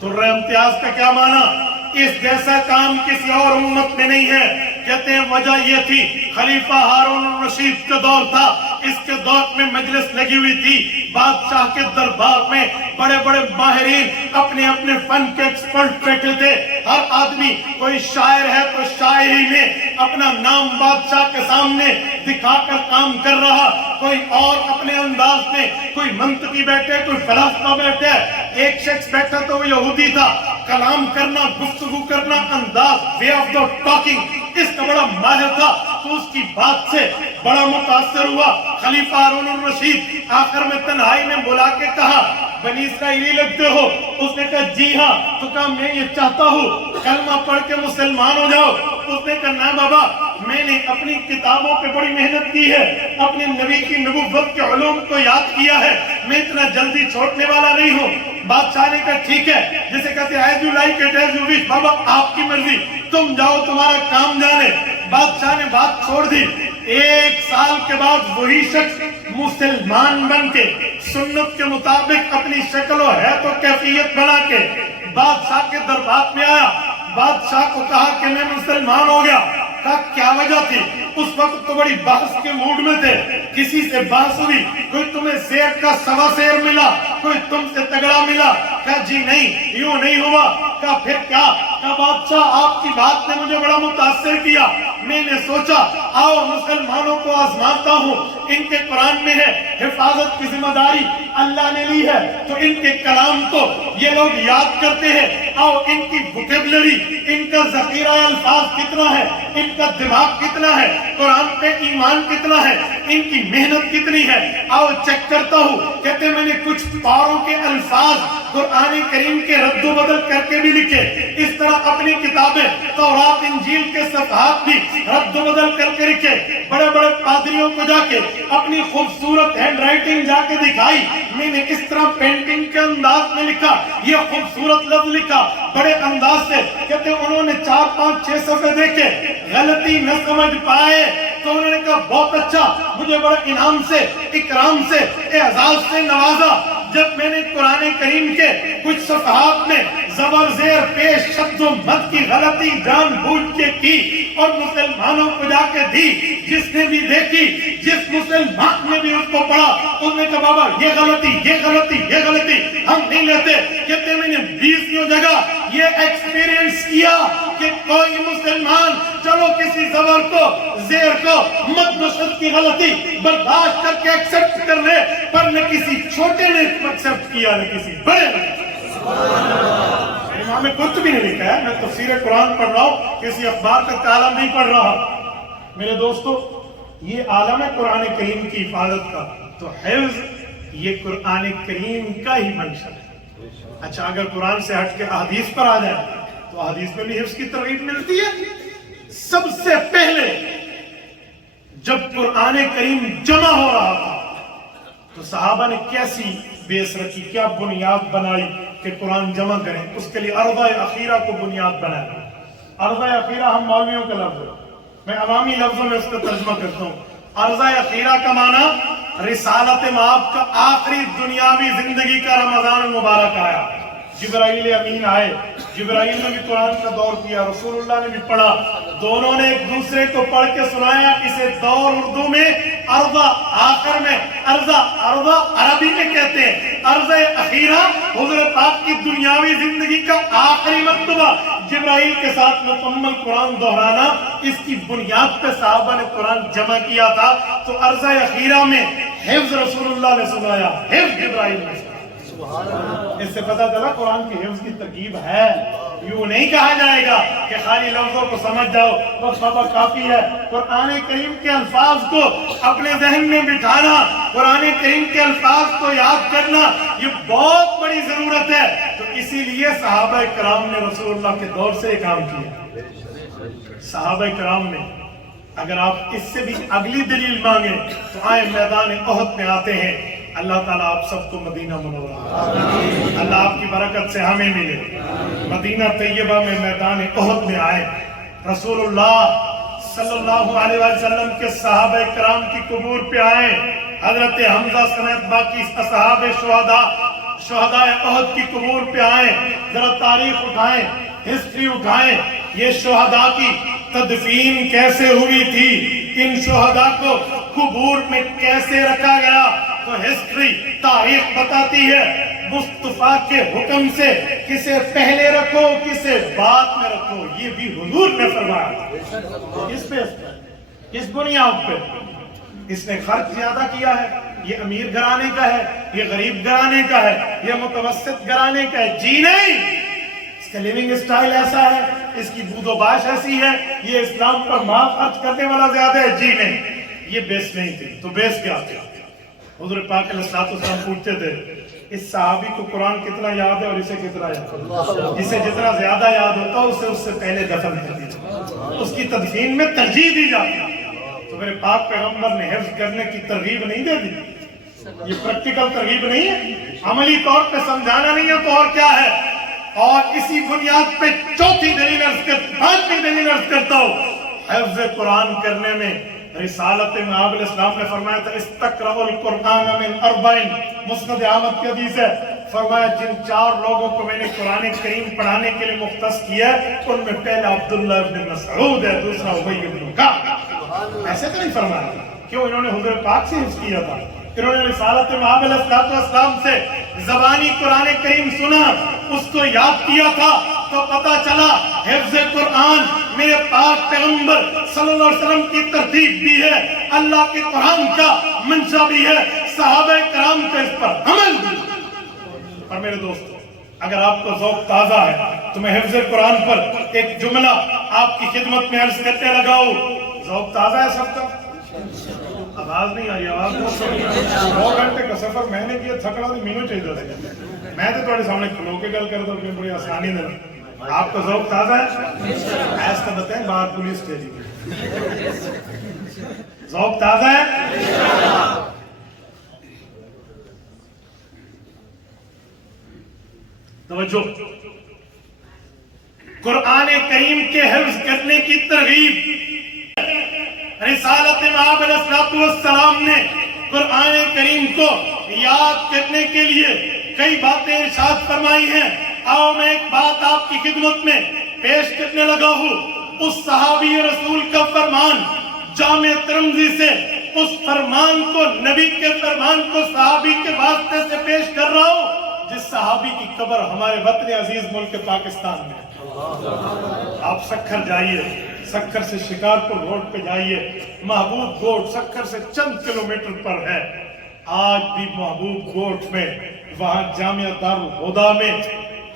ترہ امتیاز کا کیا معنی؟ اس جیسا کام کسی اور امت میں نہیں ہے. کہتے ہیں وجہ یہ تھی خلیفہ ہارون الرشید کا دور تھا، اس کے دور میں مجلس لگی ہوئی تھی، بادشاہ کے دربار میں بڑے بڑے ماہرین اپنے اپنے فن کے ایکسپرٹ بیٹھے تھے. ہر آدمی، کوئی شاعر ہے تو شاعری میں اپنا نام بادشاہ کے سامنے دکھا کر کام کر رہا، کوئی اور اپنے انداز میں، کوئی منطقی بیٹھے، کوئی فلسفہ بیٹھے. ایک شخص بیٹھا تو وہ یہودی تھا، کلام کرنا، گفتگو کرنا، انداز، وے آف دا ٹاکنگ اس کا بڑا ماہر تھا. تو اس کی بات سے بڑا متاثر ہوا. خلیفہ ہارون الرشید آخر میں تنہائی میں بلا کے کہا بنی اسرائیلی لگتے ہو؟ اس نے کہا جی ہاں. تو کہا میں یہ چاہتا ہوں کلمہ پڑھ کے مسلمان ہو جاؤ. اس نے کہا نا بابا، میں نے اپنی کتابوں پہ بڑی محنت کی ہے، اپنے نبی کی نبوت کے علوم کو یاد کیا ہے، میں اتنا جلدی چھوڑنے والا نہیں ہوں. بادشاہ نے کہا ٹھیک ہے، جسے کہتے ہیں as you like it as you wish، بابا آپ کی مرضی، تم جاؤ، تمہارا کام جانے. بادشاہ نے بات چھوڑ دی. 1 سال کے بعد وہی شخص مسلمان بن کے سنت کے مطابق اپنی شکل و حیت و کیفیت بنا کے بادشاہ کے دربار میں آیا. بادشاہ کو کہا کہ میں مسلمان ہو گیا. کہا کیا وجہ تھی؟ اس وقت تو بڑی بحث کے موڈ میں تھے، کسی سے بحث ہوئی، کوئی تمہیں زیر کا سوا زیر ملا، کوئی تم سے تگڑا ملا؟ کہا جی نہیں، یوں نہیں ہوا۔ کہا پھر کیا؟ کہا بادشاہ آپ کی بات نے مجھے بڑا متاثر کیا، میں نے سوچا آؤ مسلمانوں کو آزماتا ہوں، ان کے قرآن میں ہے حفاظت کی ذمہ داری اللہ نے لی ہے، تو ان کے کلام کو یہ لوگ یاد کرتے ہیں، آؤ ان کی ووکیبلری، ان کا ذخیرہ الفاظ کتنا ہے، ان کا دماغ کتنا ہے، قرآن پہ ایمان کتنا ہے، ان کی محنت کتنی ہے، آؤ چیک کرتا ہوں۔ کہتے میں نے کچھ پاروں کے الفاظ قرآن کریم کے رد و بدل کر کے بھی لکھے، اس طرح اپنی کتابیں تورات انجیل کے صفحات بھی رد و بدل کر کے لکھے، بڑے بڑے پادریوں کو جا کے اپنی خوبصورت ہینڈ رائٹنگ جا کے دکھائی، میں نے اس طرح پینٹنگ کے انداز میں لکھا، یہ خوبصورت لفظ لکھا بڑے انداز سے۔ کہتے انہوں نے 4 5 6 صفحے دیکھے، غلطی نہ سمجھ پائے تو انہوں نے کہا بہت اچھا، مجھے بڑا انعام سے، اکرام سے، اعزاز سے نوازا جب میں نے قرآن کریم کے کچھ صفحات میں زبر زیر پیش شد و مد کی غلطی جان بوجھ کے کی اور مسلمانوں کو جا کے دی۔ جس نے بھی دیکھی، جس مسلمان نے بھی اس کو پڑھا، اس نے کہا بابا یہ غلطی، یہ غلطی، یہ غلطی ہم نہیں لیتے۔ کہتے میں نے 20 جگہ یہ ایکسپیرینس کیا کہ کوئی مسلمان چلو کسی زبر کو، زیر کو، مد نشد کی غلطی برداشت کر کے ایکسپٹ کر لے، پر نہ کسی چھوٹے نے ایکسپٹ کیا نہ کسی بڑے نے۔ امام قرطبی نے لکھا ہے، میں تفسیر قرآن پڑھ رہا ہوں، کسی اخبار کا کالم نہیں پڑھ رہا۔ میرے دوستو، یہ عالم ہے قرآن کریم کی حفاظت کا، تو حفظ یہ قرآن کریم کا ہی منشا ہے۔ اچھا اگر قرآن سے ہٹ کے احادیث پر آ جائے تو احادیث میں بھی حفظ کی ترغیب ملتی ہے۔ سب سے پہلے جب قرآن کریم جمع ہو رہا تھا تو صحابہ نے کیسی بیس رکھی، کیا بنیاد بنائی کہ قرآن جمع کریں؟ اس کے لیے عرضہ اخیرہ کو بنیاد بنایا۔ عرضہ اخیرہ ہم مولویوں کا لفظ ہے، میں عوامی لفظوں میں اس کا ترجمہ کرتا ہوں۔ عرضہ اخیرہ کا معنی رسالت مآب کا آخری دنیاوی زندگی کا رمضان مبارک آیا، جبرائیل امین آئے، جبرائیل نے بھی قرآن کا دور کیا، رسول اللہ نے بھی پڑھا، دونوں نے ایک دوسرے کو پڑھ کے سنایا۔ اسے دور اردو میں عرضہ، آخر میں عرضہ عربی میں کہتے ہیں۔ عرضہ اخیرہ حضور پاک کی دنیاوی زندگی کا آخری مرتبہ جبرائیل کے ساتھ مکمل قرآن دہرانا، اس کی بنیاد پہ صحابہ نے قرآن جمع کیا تھا۔ تو عرضہ اخیرہ میں حفظ رسول اللہ نے سنایا، حفظ جبرائیل نے سنایا۔ اس سے پتہ چلا قرآن کی حفظ کی ترغیب ہے۔ یوں نہیں کہا جائے گا کہ خالی لفظوں کو سمجھ جاؤ بس بابا کافی ہے۔ قرآن کریم کے الفاظ کو اپنے ذہن میں بٹھانا، قرآن کریم کے الفاظ کو یاد کرنا، یہ بہت بڑی ضرورت ہے۔ تو اسی لیے صحابہ کرام نے رسول اللہ کے دور سے یہ کام کیا۔ صحابہ کرام نے، اگر آپ اس سے بھی اگلی دلیل مانگیں تو آئے میدان احد میں آتے ہیں۔ اللہ تعالیٰ آپ سب کو مدینہ منورہ، اللہ آپ کی برکت سے ہمیں ملے۔ مدینہ طیبہ میں میدان احد میں آئے، رسول اللہ صلی اللہ علیہ وسلم کے صحابہ کرام کی قبور پہ آئے، حضرت حمزہ سمیت باقی اصحاب شہداء احد کی قبور پہ آئے۔ ذرا تاریخ اٹھائیں، ہسٹری اٹھائیں، یہ شہداء کی تدفین کیسے ہوئی تھی، ان شہداء کو قبور میں کیسے رکھا گیا۔ تو ہسٹری، تاریخ بتاتی ہے مصطفیٰ کے حکم سے کسے پہلے رکھو کسے بعد میں رکھو، یہ بھی حضور نے فرمایا۔ اس پہ، اس بنیاد پہ اس نے خرچ زیادہ کیا ہے، یہ امیر گھرانے کا ہے، یہ غریب گھرانے کا ہے، یہ متوسط گھرانے کا ہے؟ جی نہیں، اس کا لیونگ اسٹائل ایسا ہے، اس کی بود و باش ایسی ہے، یہ اسلام پر مال خرچ کرنے والا زیادہ ہے؟ جی نہیں، یہ بیس نہیں تھی۔ تو بیس کیا تھا؟ حضور پاک علیہ السلام پوچھتے تھے اس صحابی کو قرآن کتنا یاد ہے اور اسے کتنا یاد ہے؟ اسے جتنا زیادہ یاد ہوتا اسے اس سے پہلے دفن کر دیا، اس کی تدفین میں ترجیح دی جاتی۔ تو میرے پاک پیغمبر نے حفظ کرنے کی ترغیب نہیں دے دی؟ یہ پریکٹیکل ترغیب نہیں ہے، عملی طور پہ سمجھانا نہیں ہے تو اور کیا ہے؟ اور اسی بنیاد پہ چوتھی دلیل پانچویں دلیل عرض کرتا ہوں، حفظ قرآن کرنے میں رسالت میں علیہ السلام نے فرمایا تھا استقرأ القرآن من 40، مسند احمد کی حدیث ہے، فرمایا جن 4 لوگوں کو میں نے قرآن کریم پڑھانے کے لیے مختص کیا ہے ان میں پہلا عبداللہ ابن مسعود ہے، دوسرا ابی بن کعب۔ ایسے تو نہیں فرمایا، کیوں؟ انہوں نے حضور پاک سے حفظ کیا تھا، انہوں نے رسالت مآب علیہ السلام سے زبانی قرآن کریم سنا، اس کو یاد کیا تھا، تو پتا چلا حفظ قرآن میرے پاک پیغمبر صلی اللہ علیہ وسلم کی ترتیب بھی ہے، اللہ کے قرآن کا منشا بھی ہے، صحابہ کرام کا اس پر عمل بھی۔ اور میرے دوستو، اگر آپ کو ذوق تازہ ہے تو میں حفظ قرآن پر ایک جملہ آپ کی خدمت میں عرض کرتے لگاؤں۔ ذوق تازہ ہے سب کا؟ آواز نہیں آئی، آواز نہیں۔ 2 گھنٹے کا سفر میں نے کیا، تھکڑا نہیں مینو چاہیے تھا، میں تو تھوڑے سامنے کھلو کے گل کرتا ہوں، بڑی آسانی دے۔ آپ کا ذوق تازہ ہے؟ ایسا بتائیں، باہر پولیس ٹیلی ذوق تازہ ہے؟ توجہ، قرآن کریم کے حفظ کرنے کی ترغیب رسالت مآب علیہ السلام نے قرآن کریم کو یاد کرنے کے لیے کئی باتیں ارشاد فرمائی ہیں۔ آؤ میں ایک بات آپ کی خدمت میں پیش کرنے لگا ہوں، اس صحابی رسول کا فرمان جامع ترمذی سے، اس فرمان کو، نبی کے فرمان کو صحابی کے واسطے سے پیش کر رہا ہوں جس صحابی کی قبر ہمارے وطن عزیز ملک پاکستان میں۔ آپ سکھر جائیے، سکھر سے شکارپور روڈ پہ جائیے، محبوب گوٹ سکھر سے چند کلومیٹر پر ہے۔ آج بھی محبوب گوٹ میں، وہاں جامعہ دارالہدیٰ میں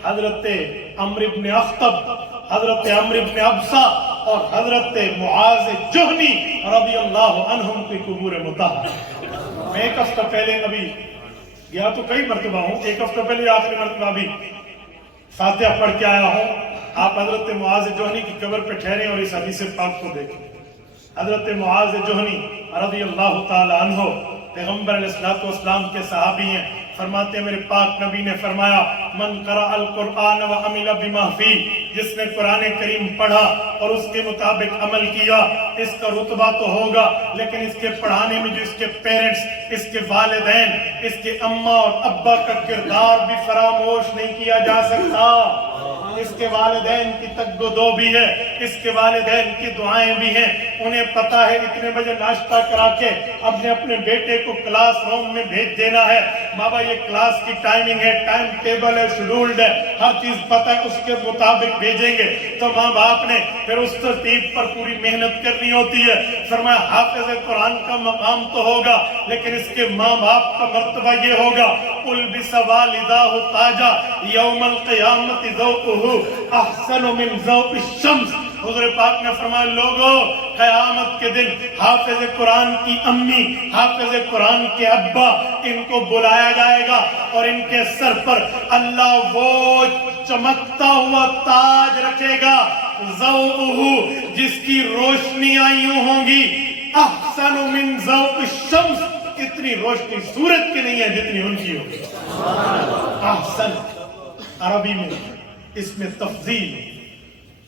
حضرت عمرو بن اخطب، حضرت عمرو بن ابسہ اور حضرت معاذ جہنی رضی اللہ عنہم کی قبور مطہرہ۔ میں 1 ہفتہ پہلے ابھی گیا تو کئی مرتبہ ہوں، 1 ہفتہ پہلے آخری مرتبہ بھی فاتحہ پڑھ کے آیا ہوں۔ آپ حضرت معاذ جہنی کی قبر پہ ٹھہریں اور اس حدیث پاک کو دیکھیں۔ حضرت معاذ جہنی رضی اللہ تعالی عنہ پیغمبر علیہ السلام کے صحابی ہیں، فرماتے ہیں میرے پاک نبی نے فرمایا من قرأ القرآن وعمل بما فیہ، جس نے قرآن کریم پڑھا اور اس کے مطابق عمل کیا، اس کا رتبہ تو ہوگا، لیکن اس کے پڑھانے میں جو اس کے پیرنٹس، اس کے والدین، اس کے اماں اور ابا کا کردار بھی فراموش نہیں کیا جا سکتا۔ اس کے والدین کی تگ و دو بھی ہے، اس کے والدین کی دعائیں بھی ہیں، انہیں پتا ہے اتنے بجے ناشتہ کرا کے اپنے بیٹے کو کلاس روم میں بھیج دینا ہے، بابا یہ کلاس کی ٹائمنگ ہے، ٹائم ٹیبل ہے، شیڈولڈ ہے، ہر چیز پتہ ہے، اس کے مطابق بھیجیں گے۔ تو ماں باپ نے پھر اس ترتیب پر پوری محنت کرنی ہوتی ہے۔ فرمایا حافظ قرآن کا مقام تو ہوگا، لیکن اس کے ماں باپ کا مرتبہ یہ ہوگا البس والداہ تاجا یوم القیامت ذوقہ احسن من ذوق الشمس۔ حضور پاک نے فرمایا لوگوں، قیامت کے دن حافظ قرآن کی امی، حافظ قرآن کے ابا، ان کو بلایا جائے گا اور ان کے سر پر اللہ وہ چمکتا ہوا تاج رکھے گا، ذوقہ، جس کی روشنیاں یوں ہوں گی احسن من ذوق الشمس، اتنی روشنی سورج کی نہیں ہے جتنی ان کی ہوگی۔ احسن عربی میں اس میں تفضیل،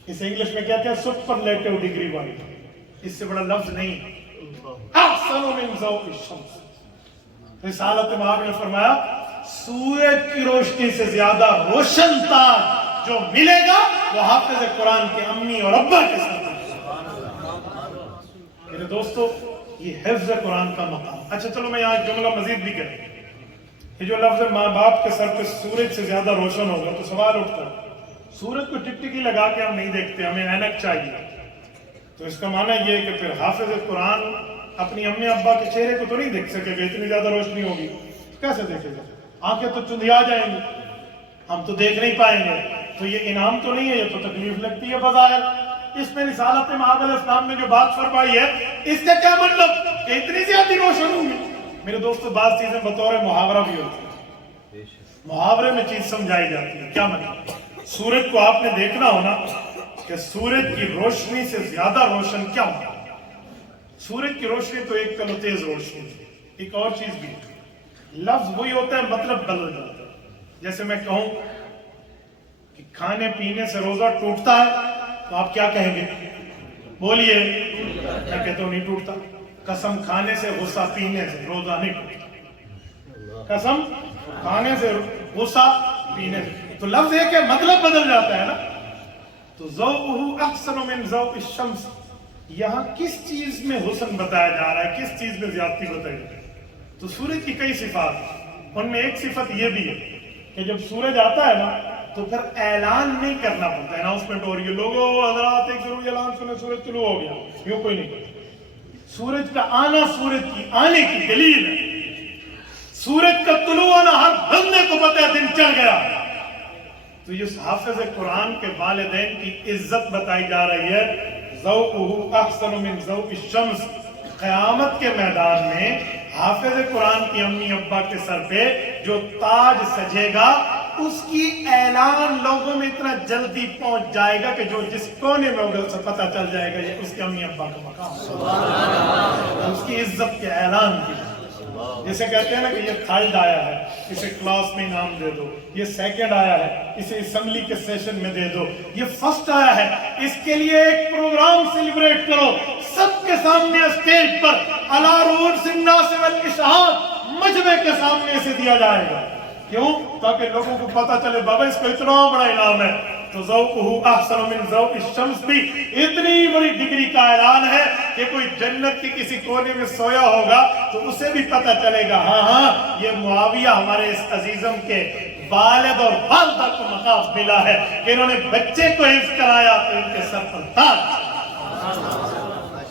اسے انگلش میں کہتے ہیں سپرلیٹو ڈگری والی، اس سے بڑا لفظ نہیں۔ احسن من ذوق الشمس، رسالت مآب نے فرمایا سورج کی روشنی سے زیادہ روشن تاج جو ملے گا وہ حافظ قرآن کے امی اور ابا کے ساتھ۔ میرے دوستو، یہ حفظ قرآن کا مقام۔ اچھا چلو میں یہاں ایک جملہ مزید بھی کریں، یہ جو لفظ ماں باپ کے سر پہ سورج سے زیادہ روشن ہوگا تو سوال اٹھتا ہے سورج کو ٹکٹکی لگا کے ہم نہیں دیکھتے، ہمیں اینک چاہیے، تو اس کا معنی یہ ہے کہ پھر حافظ قرآن اپنی امی ابا کے چہرے کو تو نہیں دیکھ سکے گا، اتنی زیادہ روشنی ہوگی، کیسے دیکھے گا؟ آنکھیں تو چندھیا جائیں گی، ہم تو دیکھ نہیں پائیں گے، تو یہ انعام تو نہیں ہے، یہ تو تکلیف لگتی ہے بظاہر۔ اس میں رسالت مآب علیہ السلام نے جو بات فرمائی ہے، اس کا کیا مطلب کہ اتنی زیادہ روشن ہوگی؟ میرے دوستو، بعض چیزیں بطور محاورہ بھی ہوتی ہیں، محاورے میں چیز سمجھائی جاتی ہے۔ کیا مطلب؟ سورج کو آپ نے دیکھنا ہونا کہ سورج کی روشنی سے زیادہ روشن کیا ہوتا ہے؟ سورج کی روشنی تو ایک کلو تیز روشنی ہے، ایک اور چیز بھی ہے، لفظ وہی ہوتا ہے، مطلب بدل جاتا ہے۔ جیسے میں کہوں کہ کھانے پینے سے روزہ ٹوٹتا ہے تو آپ کیا کہیں گے؟ بولیے۔ میں کہتا ہوں نہیں ٹوٹتا۔ قسم کھانے سے، غصہ پینے سے روزہ نہیں ٹوٹتا۔ قسم کھانے سے غصہ، پینے سے، تو لفظ ایک ہے مطلب بدل جاتا ہے نا. تو ذوقہ احسن من ذوق الشمس، یہاں کس چیز میں حسن بتایا جا رہا ہے، کس چیز میں زیادتی بتائی جا رہی ہے؟ تو سورج کی کئی صفات، ان میں ایک صفت یہ بھی ہے کہ جب سورج آتا ہے نا تو پھر اعلان نہیں کرنا پڑتا ہے، اناؤنسمنٹ ہو رہی ہے، لوگوں حضرات ایک ضروری اعلان سنیں، سورج طلوع ہو گیا، یوں کوئی نہیں کرتا. سورج کا آنا سورج کی آنے کی دلیل ہے. سورج کا طلوع ہونا ہر بندے کو پتہ ہے دن چڑھ گیا. تو یہ حافظ قرآن کے والدین کی عزت بتائی جا رہی ہے. ذوقہ احسن من ذوق الشمس، قیامت کے میدان میں حافظ قرآن کی امی ابا کے سر پہ جو تاج سجے گا اس کی اعلان لوگوں میں اتنا جلدی پہنچ جائے گا کہ جو جس کونے میں ہوگا اسے پتہ چل جائے گا یہ اس کے امی ابا کا مقام، اس کی عزت کے اعلان کی. جسے کہتے ہیں نا کہ یہ تھرڈ آیا ہے اسے کلاس میں انعام دے دو، یہ سیکنڈ آیا ہے اسے اسمبلی کے سیشن میں دے دو، یہ فرسٹ آیا ہے اس کے لیے ایک پروگرام سیلیبریٹ کرو سب کے سامنے اسٹیج پر علی رؤوس الناس والاشہاد، مجمع کے سامنے اسے دیا جائے گا. کیوں؟ تاکہ لوگوں کو پتا چلے بابا اس کو اتنا بڑا انعام ہے. تو ذوقہ احسن من ذوق الشمس بھی اتنی بڑی ڈگری کا اعلان ہے کہ کوئی جنت کی کسی کونے میں سویا ہوگا تو اسے بھی پتا چلے گا ہاں یہ معاویہ ہمارے اس عزیزم کے والد اور والدہ کو مقام ملا ہے کہ انہوں نے بچے کو حفظ کرایا تو ان کے سر پر تاج.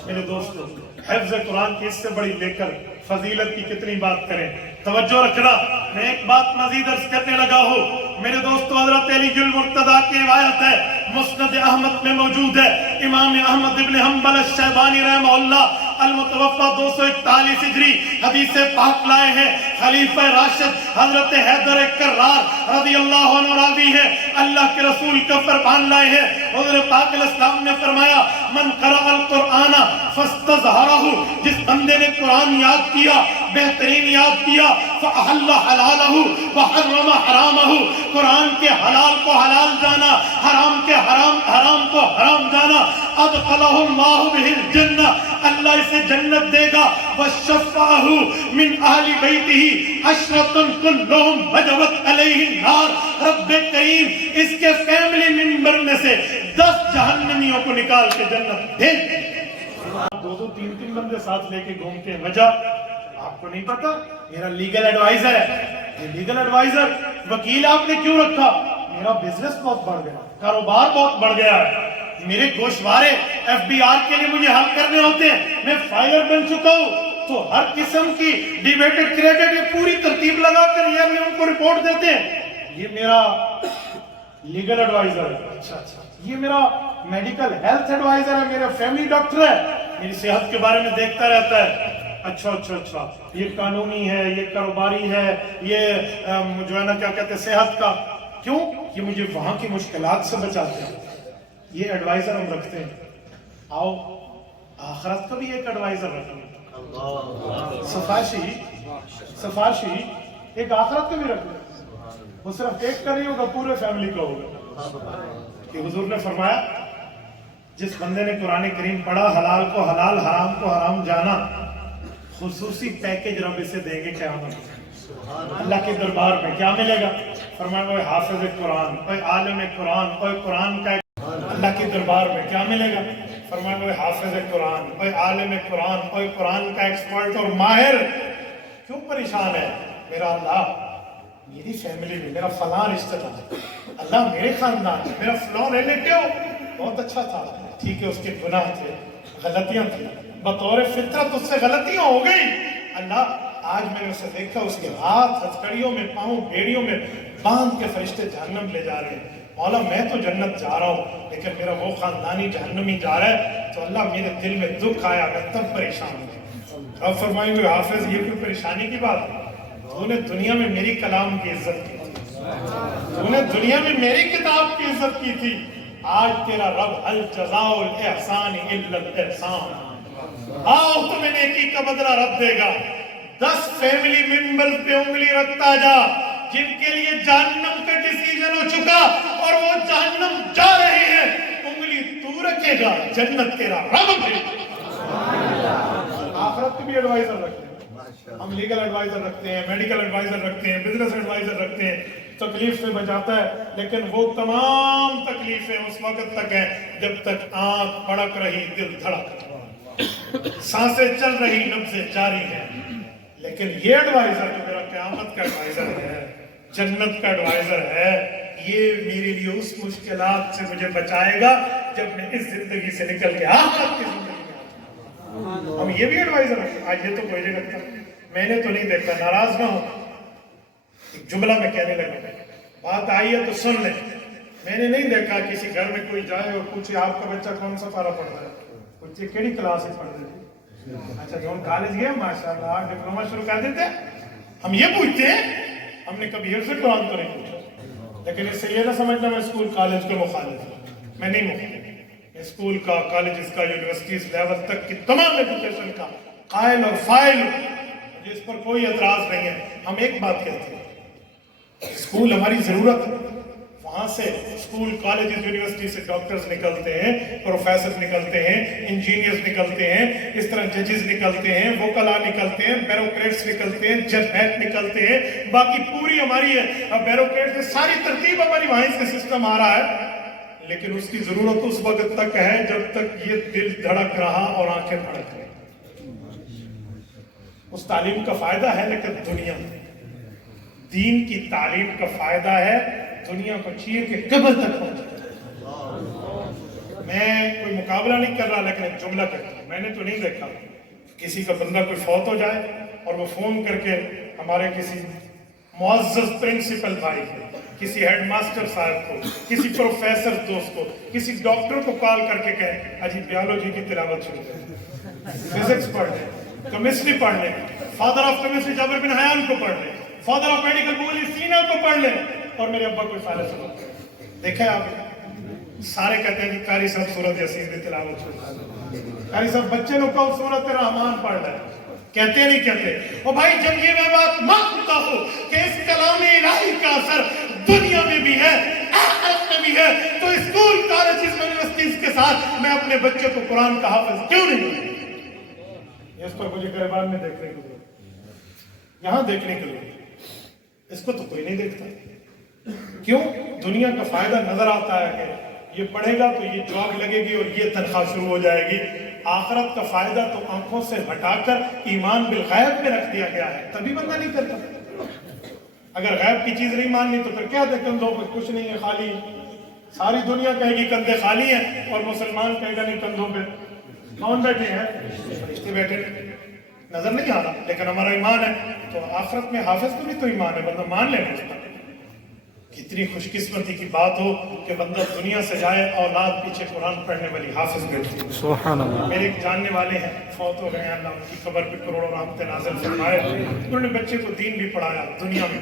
میرے دوستو، حفظ قرآن کی اس سے بڑی لے کر فضیلت کی کتنی بات کریں. توجہ رکھنا، میں ایک بات مزید عرض کرنے لگا ہوں. میرے دوستو، حضرت علی المرتضیٰ کی روایت ہے، مسند احمد میں موجود ہے. امام احمد ابن حنبل الشیبانی رحمہ اللہ المتوفى 241 ہجری حدیث پاک لائے ہیں. خلیفہ راشد حضرت حیدر کرار رضی اللہ عنہ راوی ہے، اللہ کے رسول کا فرمان لائے ہیں. حضور پاک علیہ السلام نے فرمایا من قرأ القرآن فاستظہرہ، جس بندے نے قرآن یاد کیا، بہترین یاد کیا، فأحل حلالہ وحرم حرامہ، قرآن کے حلال کو حلال جانا، حرام کے حرام کو حرام جانا، ادخلہ اللہ بہ الجنہ، اللہ اسے جنت دے گا. وشفعہ من اہل بیتہ عشرۃ کلہم وجبت علیہ النار، رب کریم اس کے فیملی ممبر میں سے 10 جہنمیوں کو نکال کے جنت دے. 2-3 بندے ساتھ لے کے گھومتے ہیں. وجہ آپ کو نہیں پتا؟ میرا لیگل ایڈوائزر ہے. یہ لیگل ایڈوائزر وکیل آپ نے کیوں رکھا؟ میرا بزنس بہت بڑھ گیا، کاروبار بہت بڑھ گیا ہے، میرے گوشوارے ایف بی آر کے لیے مجھے حل کرنے ہوتے ہیں، میں فائلر بن چکا ہوں. تو ہر قسم کی ڈیبیٹڈ کریڈٹ یہ پوری ترتیب لگا کر یہ ہم کو رپورٹ دیتے ہیں. یہ میرا لیگل ایڈوائزر ہے. اچھا، یہ میرا میڈیکل ہیلتھ ایڈوائزر ہے، میرا فیملی ڈاکٹر ہے، میری صحت کے بارے میں دیکھتا رہتا ہے. اچھا، یہ قانونی ہے، یہ کاروباری ہے، یہ جو ہے نا کیا کہتے ہیں صحت کا. کیوں؟ یہ مجھے وہاں کی مشکلات سے بچاتے ہیں. یہ ایڈوائزر ہم رکھتے ہیں. آؤ آخرت کا بھی ایک ایڈوائزر رکھتے ہیں، سفارشی ایک آخرت کا بھی رکھتے ہیں. وہ صرف ایک کا نہیں ہوگا، پورے فیملی کا ہوگا. کہ حضور نے فرمایا جس بندے نے قرآن کریم پڑھا، حلال کو حلال، حرام کو حرام جانا، خصوصی پیکج رب اسے دیں گے قیامت میں. اللہ کے دربار میں کیا ملے گا؟ فرمایا وہ حافظ قرآن، کوئی عالم قرآن، کوئی قرآن کا. اللہ کے دربار میں کیا ملے گا؟ فرمایا وہ حافظ قرآن، کوئی عالم قرآن، کوئی قرآن کا ایکسپرٹ اور ماہر. کیوں پریشان ہے؟ میرا اللہ میری فیملی میں میرا فلاں رشتہ دار، اللہ میرے خاندان میں میرا فلاں ریلیٹیو بہت اچھا تھا، ٹھیک ہے اس کے گناہ تھے، غلطیاں تھیں، بطور فطرت اس سے غلطیاں ہو گئی. اللہ آج میں نے اسے دیکھا، اس کے ہاتھ ہتھکڑیوں میں، پاؤں بیڑیوں میں باندھ کے فرشتے جہنم لے جا رہے ہیں. مولا میں تو جنت جا رہا ہوں لیکن میرا وہ خاندانی جہنمی جا رہا ہے. تو اللہ میرے دل میں دکھ آیا، میں تب پریشان ہوں. اب فرمائیں گے حافظ یہ کوئی پریشانی کی بات ہے؟ تو نے دنیا میں میری کلام کی عزت کی تھی، تو نے دنیا میں میری کتاب کی عزت کی تھی. آج تیرا رب هل جزاء الاحسان الا الاحسان، آؤ تمہیں نیکی کا بدلہ رب دے گا. 10 فیملی ممبرز پہ انگلی رکھتا جا جن کے لیے جہنم کا ڈیسیجن ہو چکا اور وہ جہنم جا رہے ہیں. انگلی تو رکھے گا، جنت تیرا رب دے گا. آخرت کی بھی ایڈوائزر رکھتے ہیں. ہم لیگل ایڈوائزر رکھتے ہیں، میڈیکل ایڈوائزر رکھتے ہیں، بزنس ایڈوائزر رکھتے ہیں، تکلیف سے بچاتا ہے، لیکن وہ تمام تکلیفیں اس وقت تک ہیں جب تک آنکھ پڑک رہی، دل دھڑک رہا، سانسیں چل رہی، نبضیں جاری ہیں۔ لیکن یہ ایڈوائزر جو میرا قیامت کا ایڈوائزر ہے، جنت کا ایڈوائزر ہے، یہ میرے لیے اس مشکلات سے مجھے بچائے گا جب میں اس زندگی سے نکل کے آخرت کی زندگی میں آؤں گا۔ ہم یہ بھی ایڈوائزر ہیں۔ آج یہ تو کوئی نہیں رکھتا، میں نے تو نہیں دیکھا، ناراض نہ ہو، ایک جملہ میں کہنے لگا، بات آئی ہے تو سن لیں۔ میں نے نہیں دیکھا کسی گھر میں کوئی جائے اور پوچھے آپ کا بچہ کون سا پارہ پڑھ رہا ہے، پوچھے کیڑی کلاس میں پڑھ رہے تھے، اچھا جو ہم کالج گئے ماشاءاللہ ڈپلوما شروع کر دیتے ہیں، ہم یہ پوچھتے ہیں۔ ہم نے کبھی حفظ قرآن تو نہیں پوچھا، لیکن اس سے یہ نہ سمجھنا میں اسکول کالج کا مخالف ہوں، میں نہیں مخالف، اسکول کا، کالجز کا، یونیورسٹیز لیول تک کی تمام ایجوکیشن کا قائل اور فائل ہوں، مجھے اس پر کوئی اعتراض نہیں ہے۔ ہم ایک بات کہتے ہیں، اسکول ہماری ضرورت ہے، وہاں سے اسکول، کالجز، یونیورسٹی سے ڈاکٹرز نکلتے ہیں، پروفیسر نکلتے ہیں، انجینئرز نکلتے ہیں، اس طرح ججز نکلتے ہیں، وکلا نکلتے ہیں، بیوروکریٹس نکلتے ہیں، ججمنٹ نکلتے ہیں، باقی پوری ہماری بیوروکریٹ سے ساری ترتیب ہماری وہاں سے سسٹم آ رہا ہے، لیکن اس کی ضرورت اس وقت تک ہے جب تک یہ دل دھڑک رہا اور آنکھیں پھڑک رہی۔ اس تعلیم کا فائدہ ہے، لیکن دنیا دین کی تعلیم کا فائدہ ہے دنیا کو چیر کے قبر تک پہنچا۔ میں کوئی مقابلہ نہیں کر رہا، لیکن ایک جملہ کہتا ہوں، میں نے تو نہیں دیکھا کسی کا بندہ کوئی فوت ہو جائے اور وہ فون کر کے ہمارے کسی معزز پرنسپل بھائی کو، کسی ہیڈ ماسٹر صاحب کو، کسی پروفیسر دوست کو، کسی ڈاکٹر کو کال کر کے کہے اجی بیالوجی کی تلاوت شروع کریں، فزکس پڑھ لیں، کیمسٹری پڑھ لیں، فادر آف کیمسٹری جابر بن حیان کو پڑھ لیں، فادر آف میڈیکل بولی سینا کو پڑھ لیں، اور میرے ابا کوئی فائدہ سنو۔ دیکھیں آپ سارے کہتے ہیں کہ قاری صاحب سورۃ یاسین کی تلاوت شروع، قاری صاحب بچے لوگ کو سورۃ رحمان پڑھ رہے ہیں، کہتے نہیں کہتے؟ اور بھائی جب یہ میں بات مانتا ہوں کہ اس کلام الہی کا اثر دنیا میں بھی ہے، آخرت میں بھی ہے، تو اسکول، کالجز، یونیورسٹیز کے ساتھ میں اپنے بچے کو قرآن کا حافظ کیوں نہیں بناؤں؟ اس پر مجھے گریبان میں دیکھنے کو ملا، یہاں دیکھنے کے لیے، اس کو تو کوئی نہیں دیکھتا۔ کیوں؟ دنیا کا فائدہ نظر آتا ہے کہ یہ پڑھے گا تو یہ جاب لگے گی اور یہ تنخواہ شروع ہو جائے گی۔ آخرت کا فائدہ تو آنکھوں سے ہٹا کر ایمان بالغیب میں رکھ دیا گیا ہے، تبھی بندہ نہیں کرتا۔ اگر غیب کی چیز نہیں ماننی تو پھر کیا دے کندھوں پہ کچھ نہیں ہے، خالی۔ ساری دنیا کہے گی کندھے خالی ہیں، اور مسلمان کہے گا نہیں کندھوں پہ کون بیٹھے ہیں؟ فرشتے بیٹھے ہیں، نظر نہیں آ رہا، لیکن ہمارا ایمان ہے۔ تو آخرت میں حافظ کو بھی تو ایمان ہے، بندہ مان لینا اس پر۔ کتنی خوش قسمتی کی بات ہو کہ بندہ دنیا سے جائے، اولاد پیچھے قرآن پڑھنے والی حافظ بیٹھی ہے۔ سبحان اللہ۔ میرے ایک جاننے والے ہیں، فوت ہو گئے ہیں، اللہ ان کی قبر پہ کروڑوں رحمتیں نازل فرمائے۔ انہوں نے بچے کو دین بھی پڑھایا، دنیا میں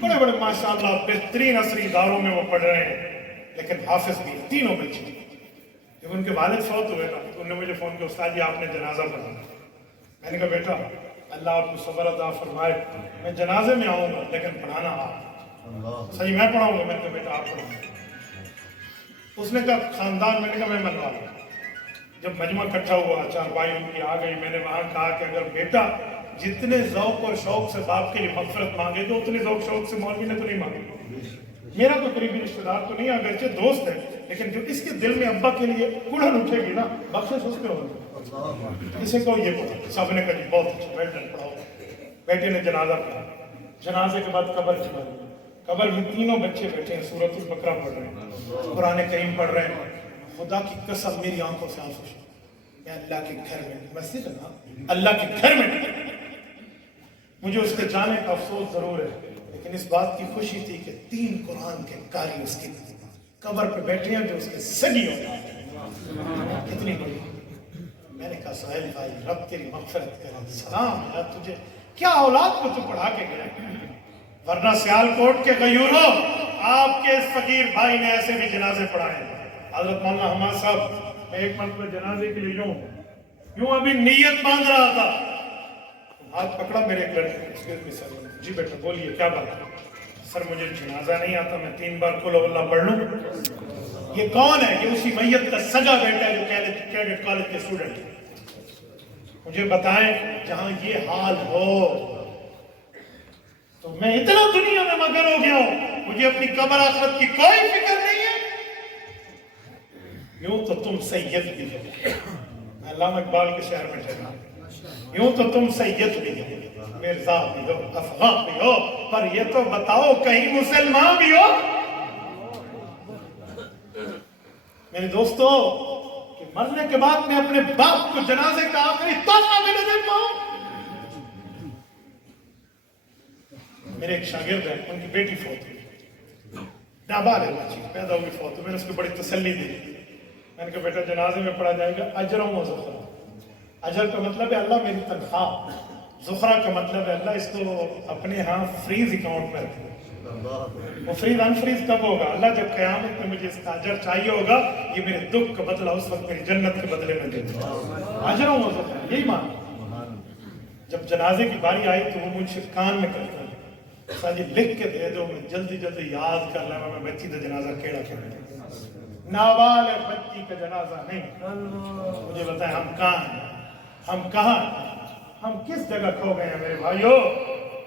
بڑے بڑے ماشاءاللہ بہترین عصری اداروں میں وہ پڑھ رہے ہیں، لیکن حافظ بھی، تینوں بچے۔ جب ان کے والد فوت ہوئے نا تو انہوں نے مجھے فون کیا، استاد جی آپ نے جنازہ پڑھا۔ میں نے کہا بیٹا اللہ آپ کو صبر عطا فرمائے، میں جنازے میں آؤں گا لیکن پڑھانا آپ۔ صحیح میں پڑھاؤں گا؟ میں نے کہا بیٹا آپ پڑھاؤں۔ اس نے کہا خاندان، میں نے کہا میں منوا لوں۔ جب مجمع اکٹھا ہوا، چار بھائی ان کی آ گئی، میں نے وہاں کہا کہ اگر بیٹا جتنے ذوق اور شوق سے باپ کے لیے مغفرت مانگے تو اتنے ذوق شوق سے مولوی نے تو نہیں مانگے۔ میرا تو قریبی رشتہ دار تو نہیں، اگرچہ دوست ہے، لیکن جو اس کے دل میں ابا کے لیے کڑھن اٹھے گی نا، بخشش اس پہ ہوگی۔ اسے کہو یہ پڑھا، سب نے کہا جی بہت اچھا، بیٹھے پڑھاؤ۔ بیٹے نے جنازہ پڑھا، جنازے کے بعد قبر چھپا دی، قبر میں تینوں بچے بیٹھے ہیں، سورۃ البقرہ پڑھ رہے ہیں، قرآن کریم پڑھ رہے ہیں۔ خدا کی قسم میری آنکھوں سے آنسو چھوٹے، اللہ کے گھر میں، مسجد ہے نا، اللہ کے گھر میں۔ مجھے اس کے جانے کا افسوس ضرور ہے، لیکن اس بات کی خوشی تھی کہ 3 قرآن کے قاری اس کی قبر پہ بیٹھے ہیں جو اس کے سگی اولاد، کتنی بڑی۔ میں نے کہا سہیل بھائی رب تیری مغفرت کرے، سلام ہے تجھے، کیا اولاد کو تو پڑھا کے گیا، ورنہ سیالکوٹ کے غیوروں آپ کے اس فقیر بھائی نے ایسے بھی جنازے پڑھائے۔ حضرت مولانا حماد صاحب، میں ایک مرتبہ جنازے کے لیے یوں ابھی نیت باندھ رہا تھا، ہاتھ پکڑا میرے ایک لڑکے، جی بیٹا بولیے کیا بات ہے؟ سر مجھے جنازہ نہیں آتا، میں 3 بار قل ہو اللہ پڑھ لوں۔ یہ کون ہے؟ یہ اسی میت کا سگا بیٹا ہے جو کیڈٹ کالج کے اسٹوڈنٹ ہے۔ مجھے بتائیں جہاں یہ حال ہو تو میں اتنا دنیا میں مگن ہو گیا ہوں، مجھے اپنی قبر آخرت کی کوئی فکر نہیں ہے. یوں تو تم سید بھی ہو، میں علامہ اقبال کے شہر میں ٹھہرا، یوں تو تم سید بھی ہو، مرزا بھی ہو، افغان بھی ہو، پر یہ تو بتاؤ کہیں مسلمان بھی ہو. میرے دوستو، کہ مرنے کے بعد میں اپنے باپ کو جنازے کا آخری تحفہ بھی نہ دے پاؤں. میرے ایک شاگرد ہیں، ان کی بیٹی فوت ہوئی، نابالغ بچی پیدا ہوئی فوت ہوئی. میں نے اس کو بڑی تسلی دی، میں نے کہا بیٹا جنازے میں پڑھا جائے گا اجر و زخرا. اجر کا مطلب ہے اللہ میری تنخواہ، زخرا کا مطلب ہے اللہ اس کو اپنے ہاں فریز اکاؤنٹ میں رکھے. وہ فریز انفریز کب ہوگا؟ اللہ جب قیامت میں مجھے اس کا اجر چاہیے ہوگا، یہ میرے دکھ کا بدلہ اس وقت میری جنت کے بدلے میں دے دے. اجر و زخرا یہی مان. جب جنازے کی باری آئی تو وہ مجھ سے کان میں کرتا ہے، ساجی لکھ کے دے دو، میں جلدی جلدی یاد کر لوں میں بچی کا جنازہ کیڑا کیا. نابالغ بچی کا جنازہ نہیں. مجھے بتائیں ہم کہاں ہیں؟ ہم کہاں ہیں؟ ہم کس جگہ کھو گئے ہیں میرے بھائیو؟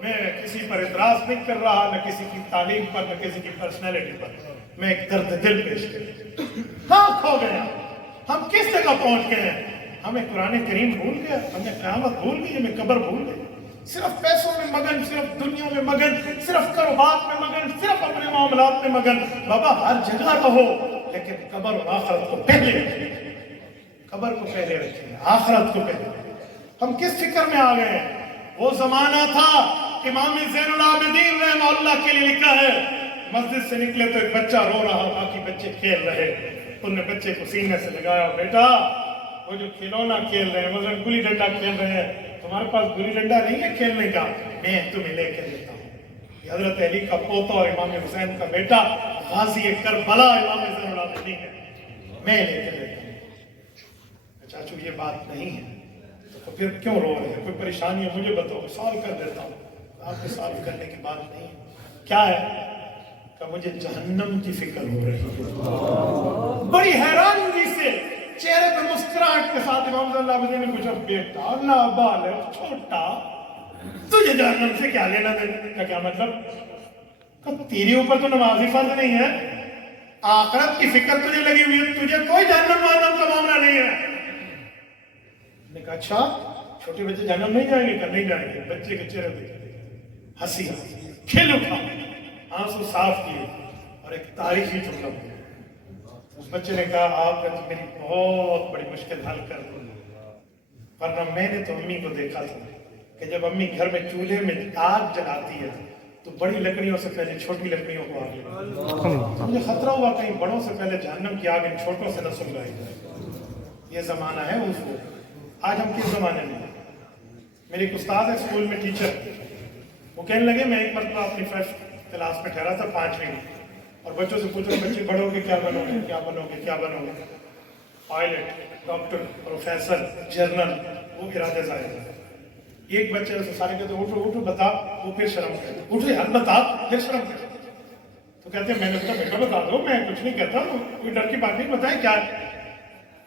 میں کسی پر اعتراض نہیں کر رہا، نہ کسی کی تعلیم پر، نہ کسی کی پرسنالٹی پر. میں ایک درد دل پیش کر، ہاں کھو گئے ہیں. ہم کس جگہ پہنچ گئے ہیں؟ ہمیں قرآن کریم بھول گیا، ہمیں قیامت بھول گئی، ہمیں قبر بھول گئی. صرف پیسوں میں مگن، صرف دنیا میں مگن، صرف کاروبار میں مگن، صرف اپنے معاملات میں مگن. بابا ہر جگہ رہو لیکن قبر اور آخرت کو پہلے رکھیں. قبر کو پہلے رکھیں، آخرت کو پہلے. ہم کس فکر میں آ گئے ہیں؟ وہ زمانہ تھا، امام زین العابدین رحمہ اللہ کے لیے لکھا ہے، مسجد سے نکلے تو ایک بچہ رو رہا، باقی بچے کھیل رہے. ان نے بچے کو سینے سے لگایا، بیٹا وہ جو کھلونا کھیل رہے ہیں، مثلا گلی ڈنڈا کھیل رہے ہیں، تمہارے پاس گلی ڈنڈا نہیں ہے کھیلنے کا، میں تمہیں لے کر دیتا ہوں. یہ حضرت علی کا پوتا اور امام حسین کا بیٹا غازی کربلا امام زین العابدین ہے، میں لے کر دیتا ہوں. چاچو یہ بات نہیں ہے تو پھر کیوں رو رہے ہیں؟ کوئی پریشانی ہے مجھے بتاؤ، سالو کر دیتا ہوں. آپ کو سالو کرنے کی بات نہیں ہے. کیا ہے کہ مجھے جہنم کی فکر ہو رہی ہے. بڑی حیرانگی سے چہرے پر مسکراہٹ کے ساتھ امام صلی اللہ علیہ وسلم نے پوچھا، بیٹا نابالغ چھوٹا، تجھے جہنم سے کیا لینا دینا؟ کا کیا مطلب؟ کہ تیرے اوپر تو نمازی فرض نہیں ہے، آخرت کی فکر تجھے لگی ہوئی ہے، تجھے کوئی جہنم وہنم کا معاملہ نہیں ہے. نے کہا اچھا چھوٹے بچے جہنم نہیں جائیں گے؟ کہ نہیں جائیں گے. بچے کے چہرے پہ ہنسی کھل اٹھا، آنسو صاف کیے اور ایک تاریخی جملہ ہوا. اس بچے نے کہا آپ نے تو میری بہت بڑی مشکل حل کر دی، ورنہ میں نے تو امی کو دیکھا تھا کہ جب امی گھر میں چولہے میں آگ جلاتی ہے تو بڑی لکڑیوں سے پہلے چھوٹی لکڑیوں کو آگ لگاتی. تو مجھے خطرہ ہوا کہیں بڑوں سے پہلے جہنم کی آگ ان چھوٹوں سے نہ سلگائی جائے. یہ زمانہ ہے اس کو. آج ہم کس زمانے میں ہیں؟ میری ایک استاد ہے اسکول میں ٹیچر، وہ کہنے لگے میں ایک مرتبہ اپنی فرسٹ کلاس میں ٹھہرا تھا 5ویں میں، اور بچوں سے پوچھا بچے بڑھو گے کیا بنو گے، کیا بنو گے، کیا بنو گے؟ Pilot, doctor, professor, general. وہ ارادے ظاہر ہے. ایک بچے سے سارے کہتے اٹھو اٹھو بتا، وہ پھر شرم کرتے، اٹھو یار بتا، پھر شرم کرتے. تو کہتے ہیں میں نے کہا بیٹا بتا دو، میں کچھ نہیں کہتا، کوئی ڈر کی بات نہیں، بتائیں کیا ہے.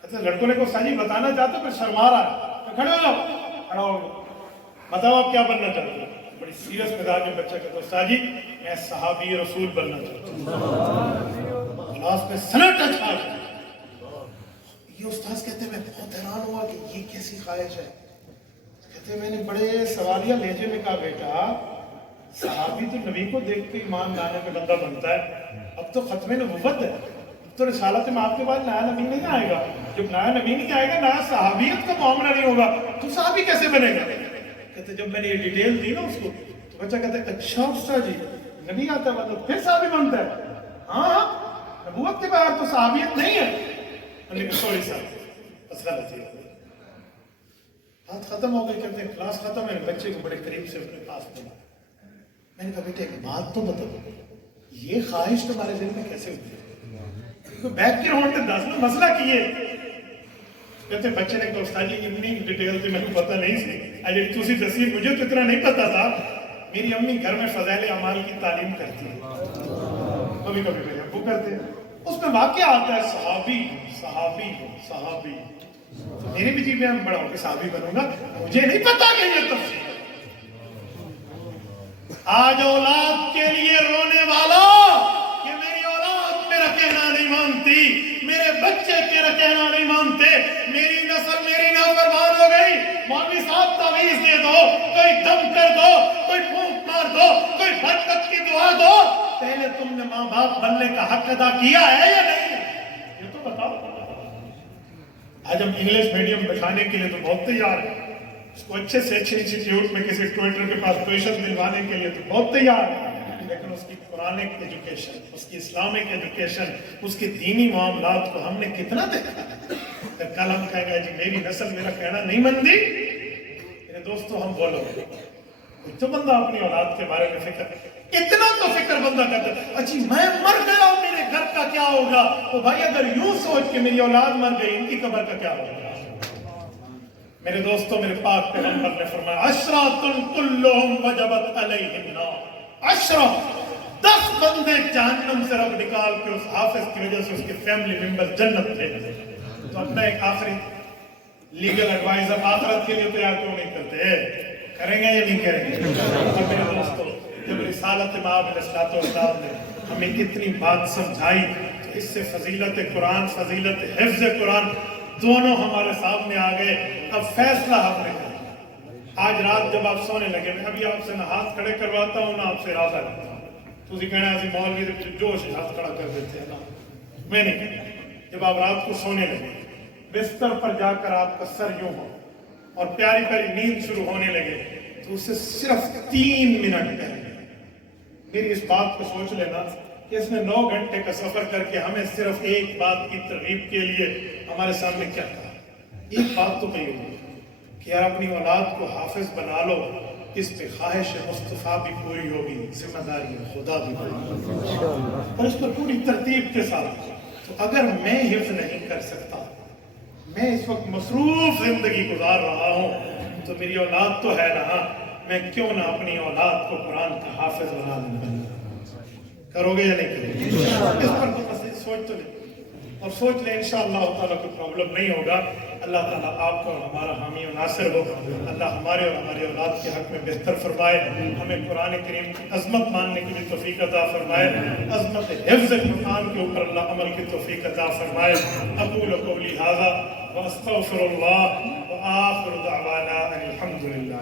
کہتے لڑکوں نے کو ساجی بتانا چاہتے پھر شرما رہا ہے. کھڑے ہو جاؤ، کھڑا ہو گیا، بتاؤ آپ کیا بننا چاہتے ہو؟ بڑی سیریس مزاج میں بچہ کہتا ساجی میں صحابی رسول بننا چاہتا ہوں. کلاس میں سناٹا چھا گیا. یہ استاذ کہتے ہیں میں بہت حیران ہوا کہ یہ کیسی خواہش ہے. کہتے ہیں میں نے بڑے سوالیہ لہجے میں کہا بیٹا صحابی تو نبی کو دیکھ کے ایمان لانے کا بندہ بنتا ہے، اب تو ختم نبوت ہے، اب تو رسالت میں آپ کے بعد نیا نبی نہیں آئے گا. جب نیا نبی نہیں آئے گا نیا صحابیت کا معاملہ نہیں ہوگا، تو صحابی کیسے بنے گا؟ کہتے جب میں نے یہ ڈیٹیل دی نا اس کو تو بچہ کہتا ہے اچھا استاد جی نبی آتا ہے مطلب پھر صحابی بنتا ہے؟ ہاں نبوت کے بعد تو صحابیت نہیں ہے. سوری صاحب بس غلطی ہے. بات ختم ہو گئی. کہتے ہیں کلاس ختم ہے، بچے کو بڑے قریب سے اپنے پاس بولا. میں نے کہا بیٹے ایک بات تو بتاؤ، یہ خواہش تمہارے دل میں کیسے ہوئی؟ بیک گراؤنڈ سے دس نا مسئلہ کیے. کہتے بچے نے کہا استاد جی اتنی ڈیٹیل سے میرے کو پتہ نہیں سی، اجے تسی دسی مجھے تو اتنا نہیں پتا تھا. میری امی گھر میں فضائل اعمال کی تعلیم کرتی ہے، کبھی کبھی میرے ابو کرتے ہیں. اس میں واقعہ آتا ہے صحابی صحابی صحابی. تو میری بھی جی میں بڑا ہو کے صحابی بنوں گا، مجھے نہیں پتا کہ یہ تفسیر۔ آج اولاد کے لیے رونے والا کہ میری اولاد میرا کہنا نہیں مانتی، میرے بچے میرا کہنا نہیں مانتے، میری نسل میری نافرمان ہو گئی، مولوی صاحب تعویذ دے دو، کوئی دم کر دو، کوئی پھونک مار دو، کوئی برکت کی دعا دو۔ پہلے تم نے ماں باپ بننے کا حق ادا کیا ہے یا نہیں؟ یہ تو بتاؤ۔ آج ہم انگلش میڈیم بٹھانے کے لیے تو بہت تیار ہیں، اس کو اچھے سے اچھے انسٹیٹیوٹ میں کسی ٹویٹر کے پاس پوزیشن دلوانے کے لیے تو بہت تیار ہے، لیکن اس کی قرآنک ایجوکیشن، اس کی اسلامک ایجوکیشن، اس کے دینی معاملات کو ہم نے کتنا دیکھا؟ پھر کل ہم کہیں گے جی میری نسل میرا کہنا نہیں مانتی۔ میرے دوستو ہم بولو تو بندہ اپنی اولاد کے بارے میں فکر، اتنا تو فکر بندہ کرتا ہے اچھی میں مر گیا میرے گھر کا کیا ہوگا؟ تو بھائی اگر یوں سوچ کے میری اولاد مر گئی ان کی قبر کا کیا ہوگا؟ میرے دوستوں میرے پاک پیغمبر نے فرمایا عشرات کلہم وجبت علیہم نار، 10 بندے جہنم سے رب نکال کے اس حافظ کی وجہ سے اس کے فیملی ممبر جنت تھے۔ تو اپنا ایک آخری لیگل ایڈوائزر آخرت کے لیے تیار کیوں نہیں کرتے؟ کریں گے یا نہیں کریں گے؟ اور میرے دوستو جب رسالت مآب علیہ السلام نے ہمیں اتنی بات سمجھائی تو اس سے فضیلت قرآن، فضیلت حفظ قرآن دونوں ہمارے سامنے آ گئے۔ اب فیصلہ ہم نے کرنا۔ آج رات جب آپ سونے لگے، میں ابھی آپ سے نہ ہاتھ کھڑے کرواتا ہوں نہ آپ سے ارادہ کرتا ہوں، تو کہنا ہے مولوی جوش ہاتھ کھڑا کر دیتے ہیں نا، میں نہیں کہتا۔ جب آپ رات کو سونے لگے، بستر پر جا کر آپ کا سر یوں ہو اور پیاری پیاری نیند شروع ہونے لگے، تو اسے صرف 3 منٹ پہلے میری اس بات کو سوچ لینا کہ اس نے 9 گھنٹے کا سفر کر کے ہمیں صرف ایک بات کی ترغیب کے لیے ہمارے سامنے کیا کہا؟ ایک بات تو کہی ہوگی کہ یار اپنی اولاد کو حافظ بنا لو، اس پہ خواہش مصطفیٰ بھی پوری ہوگی، ذمہ داری خدا بھی پوری ہوگی، اور اس پر پوری ترتیب کے ساتھ۔ تو اگر میں حفظ نہیں کر سکتا، میں اس وقت مصروف زندگی گزار رہا ہوں، تو میری اولاد تو ہے نا، میں کیوں نہ اپنی اولاد کو قرآن کا حافظ بنا دوں؟ کرو گے یا نہیں کرو گے؟ اس پر تو بس سوچ تو لیں اور سوچ لیں، انشاءاللہ تعالیٰ کوئی پرابلم نہیں ہوگا۔ اللہ تعالیٰ آپ کو اور ہمارا حامی و ناصر ہو۔ اللہ ہمارے اور ہماری اولاد کے حق میں بہتر فرمائے، ہمیں قرآن کریم کی عظمت ماننے کی بھی توفیق عطا فرمائے، عظمت حفظ قرآن کے اوپر اللہ عمل کی توفیق عطا فرمائے۔ اقول قولی ھذا واستغفر اللہ وآخر دعوانا ان الحمد للہ۔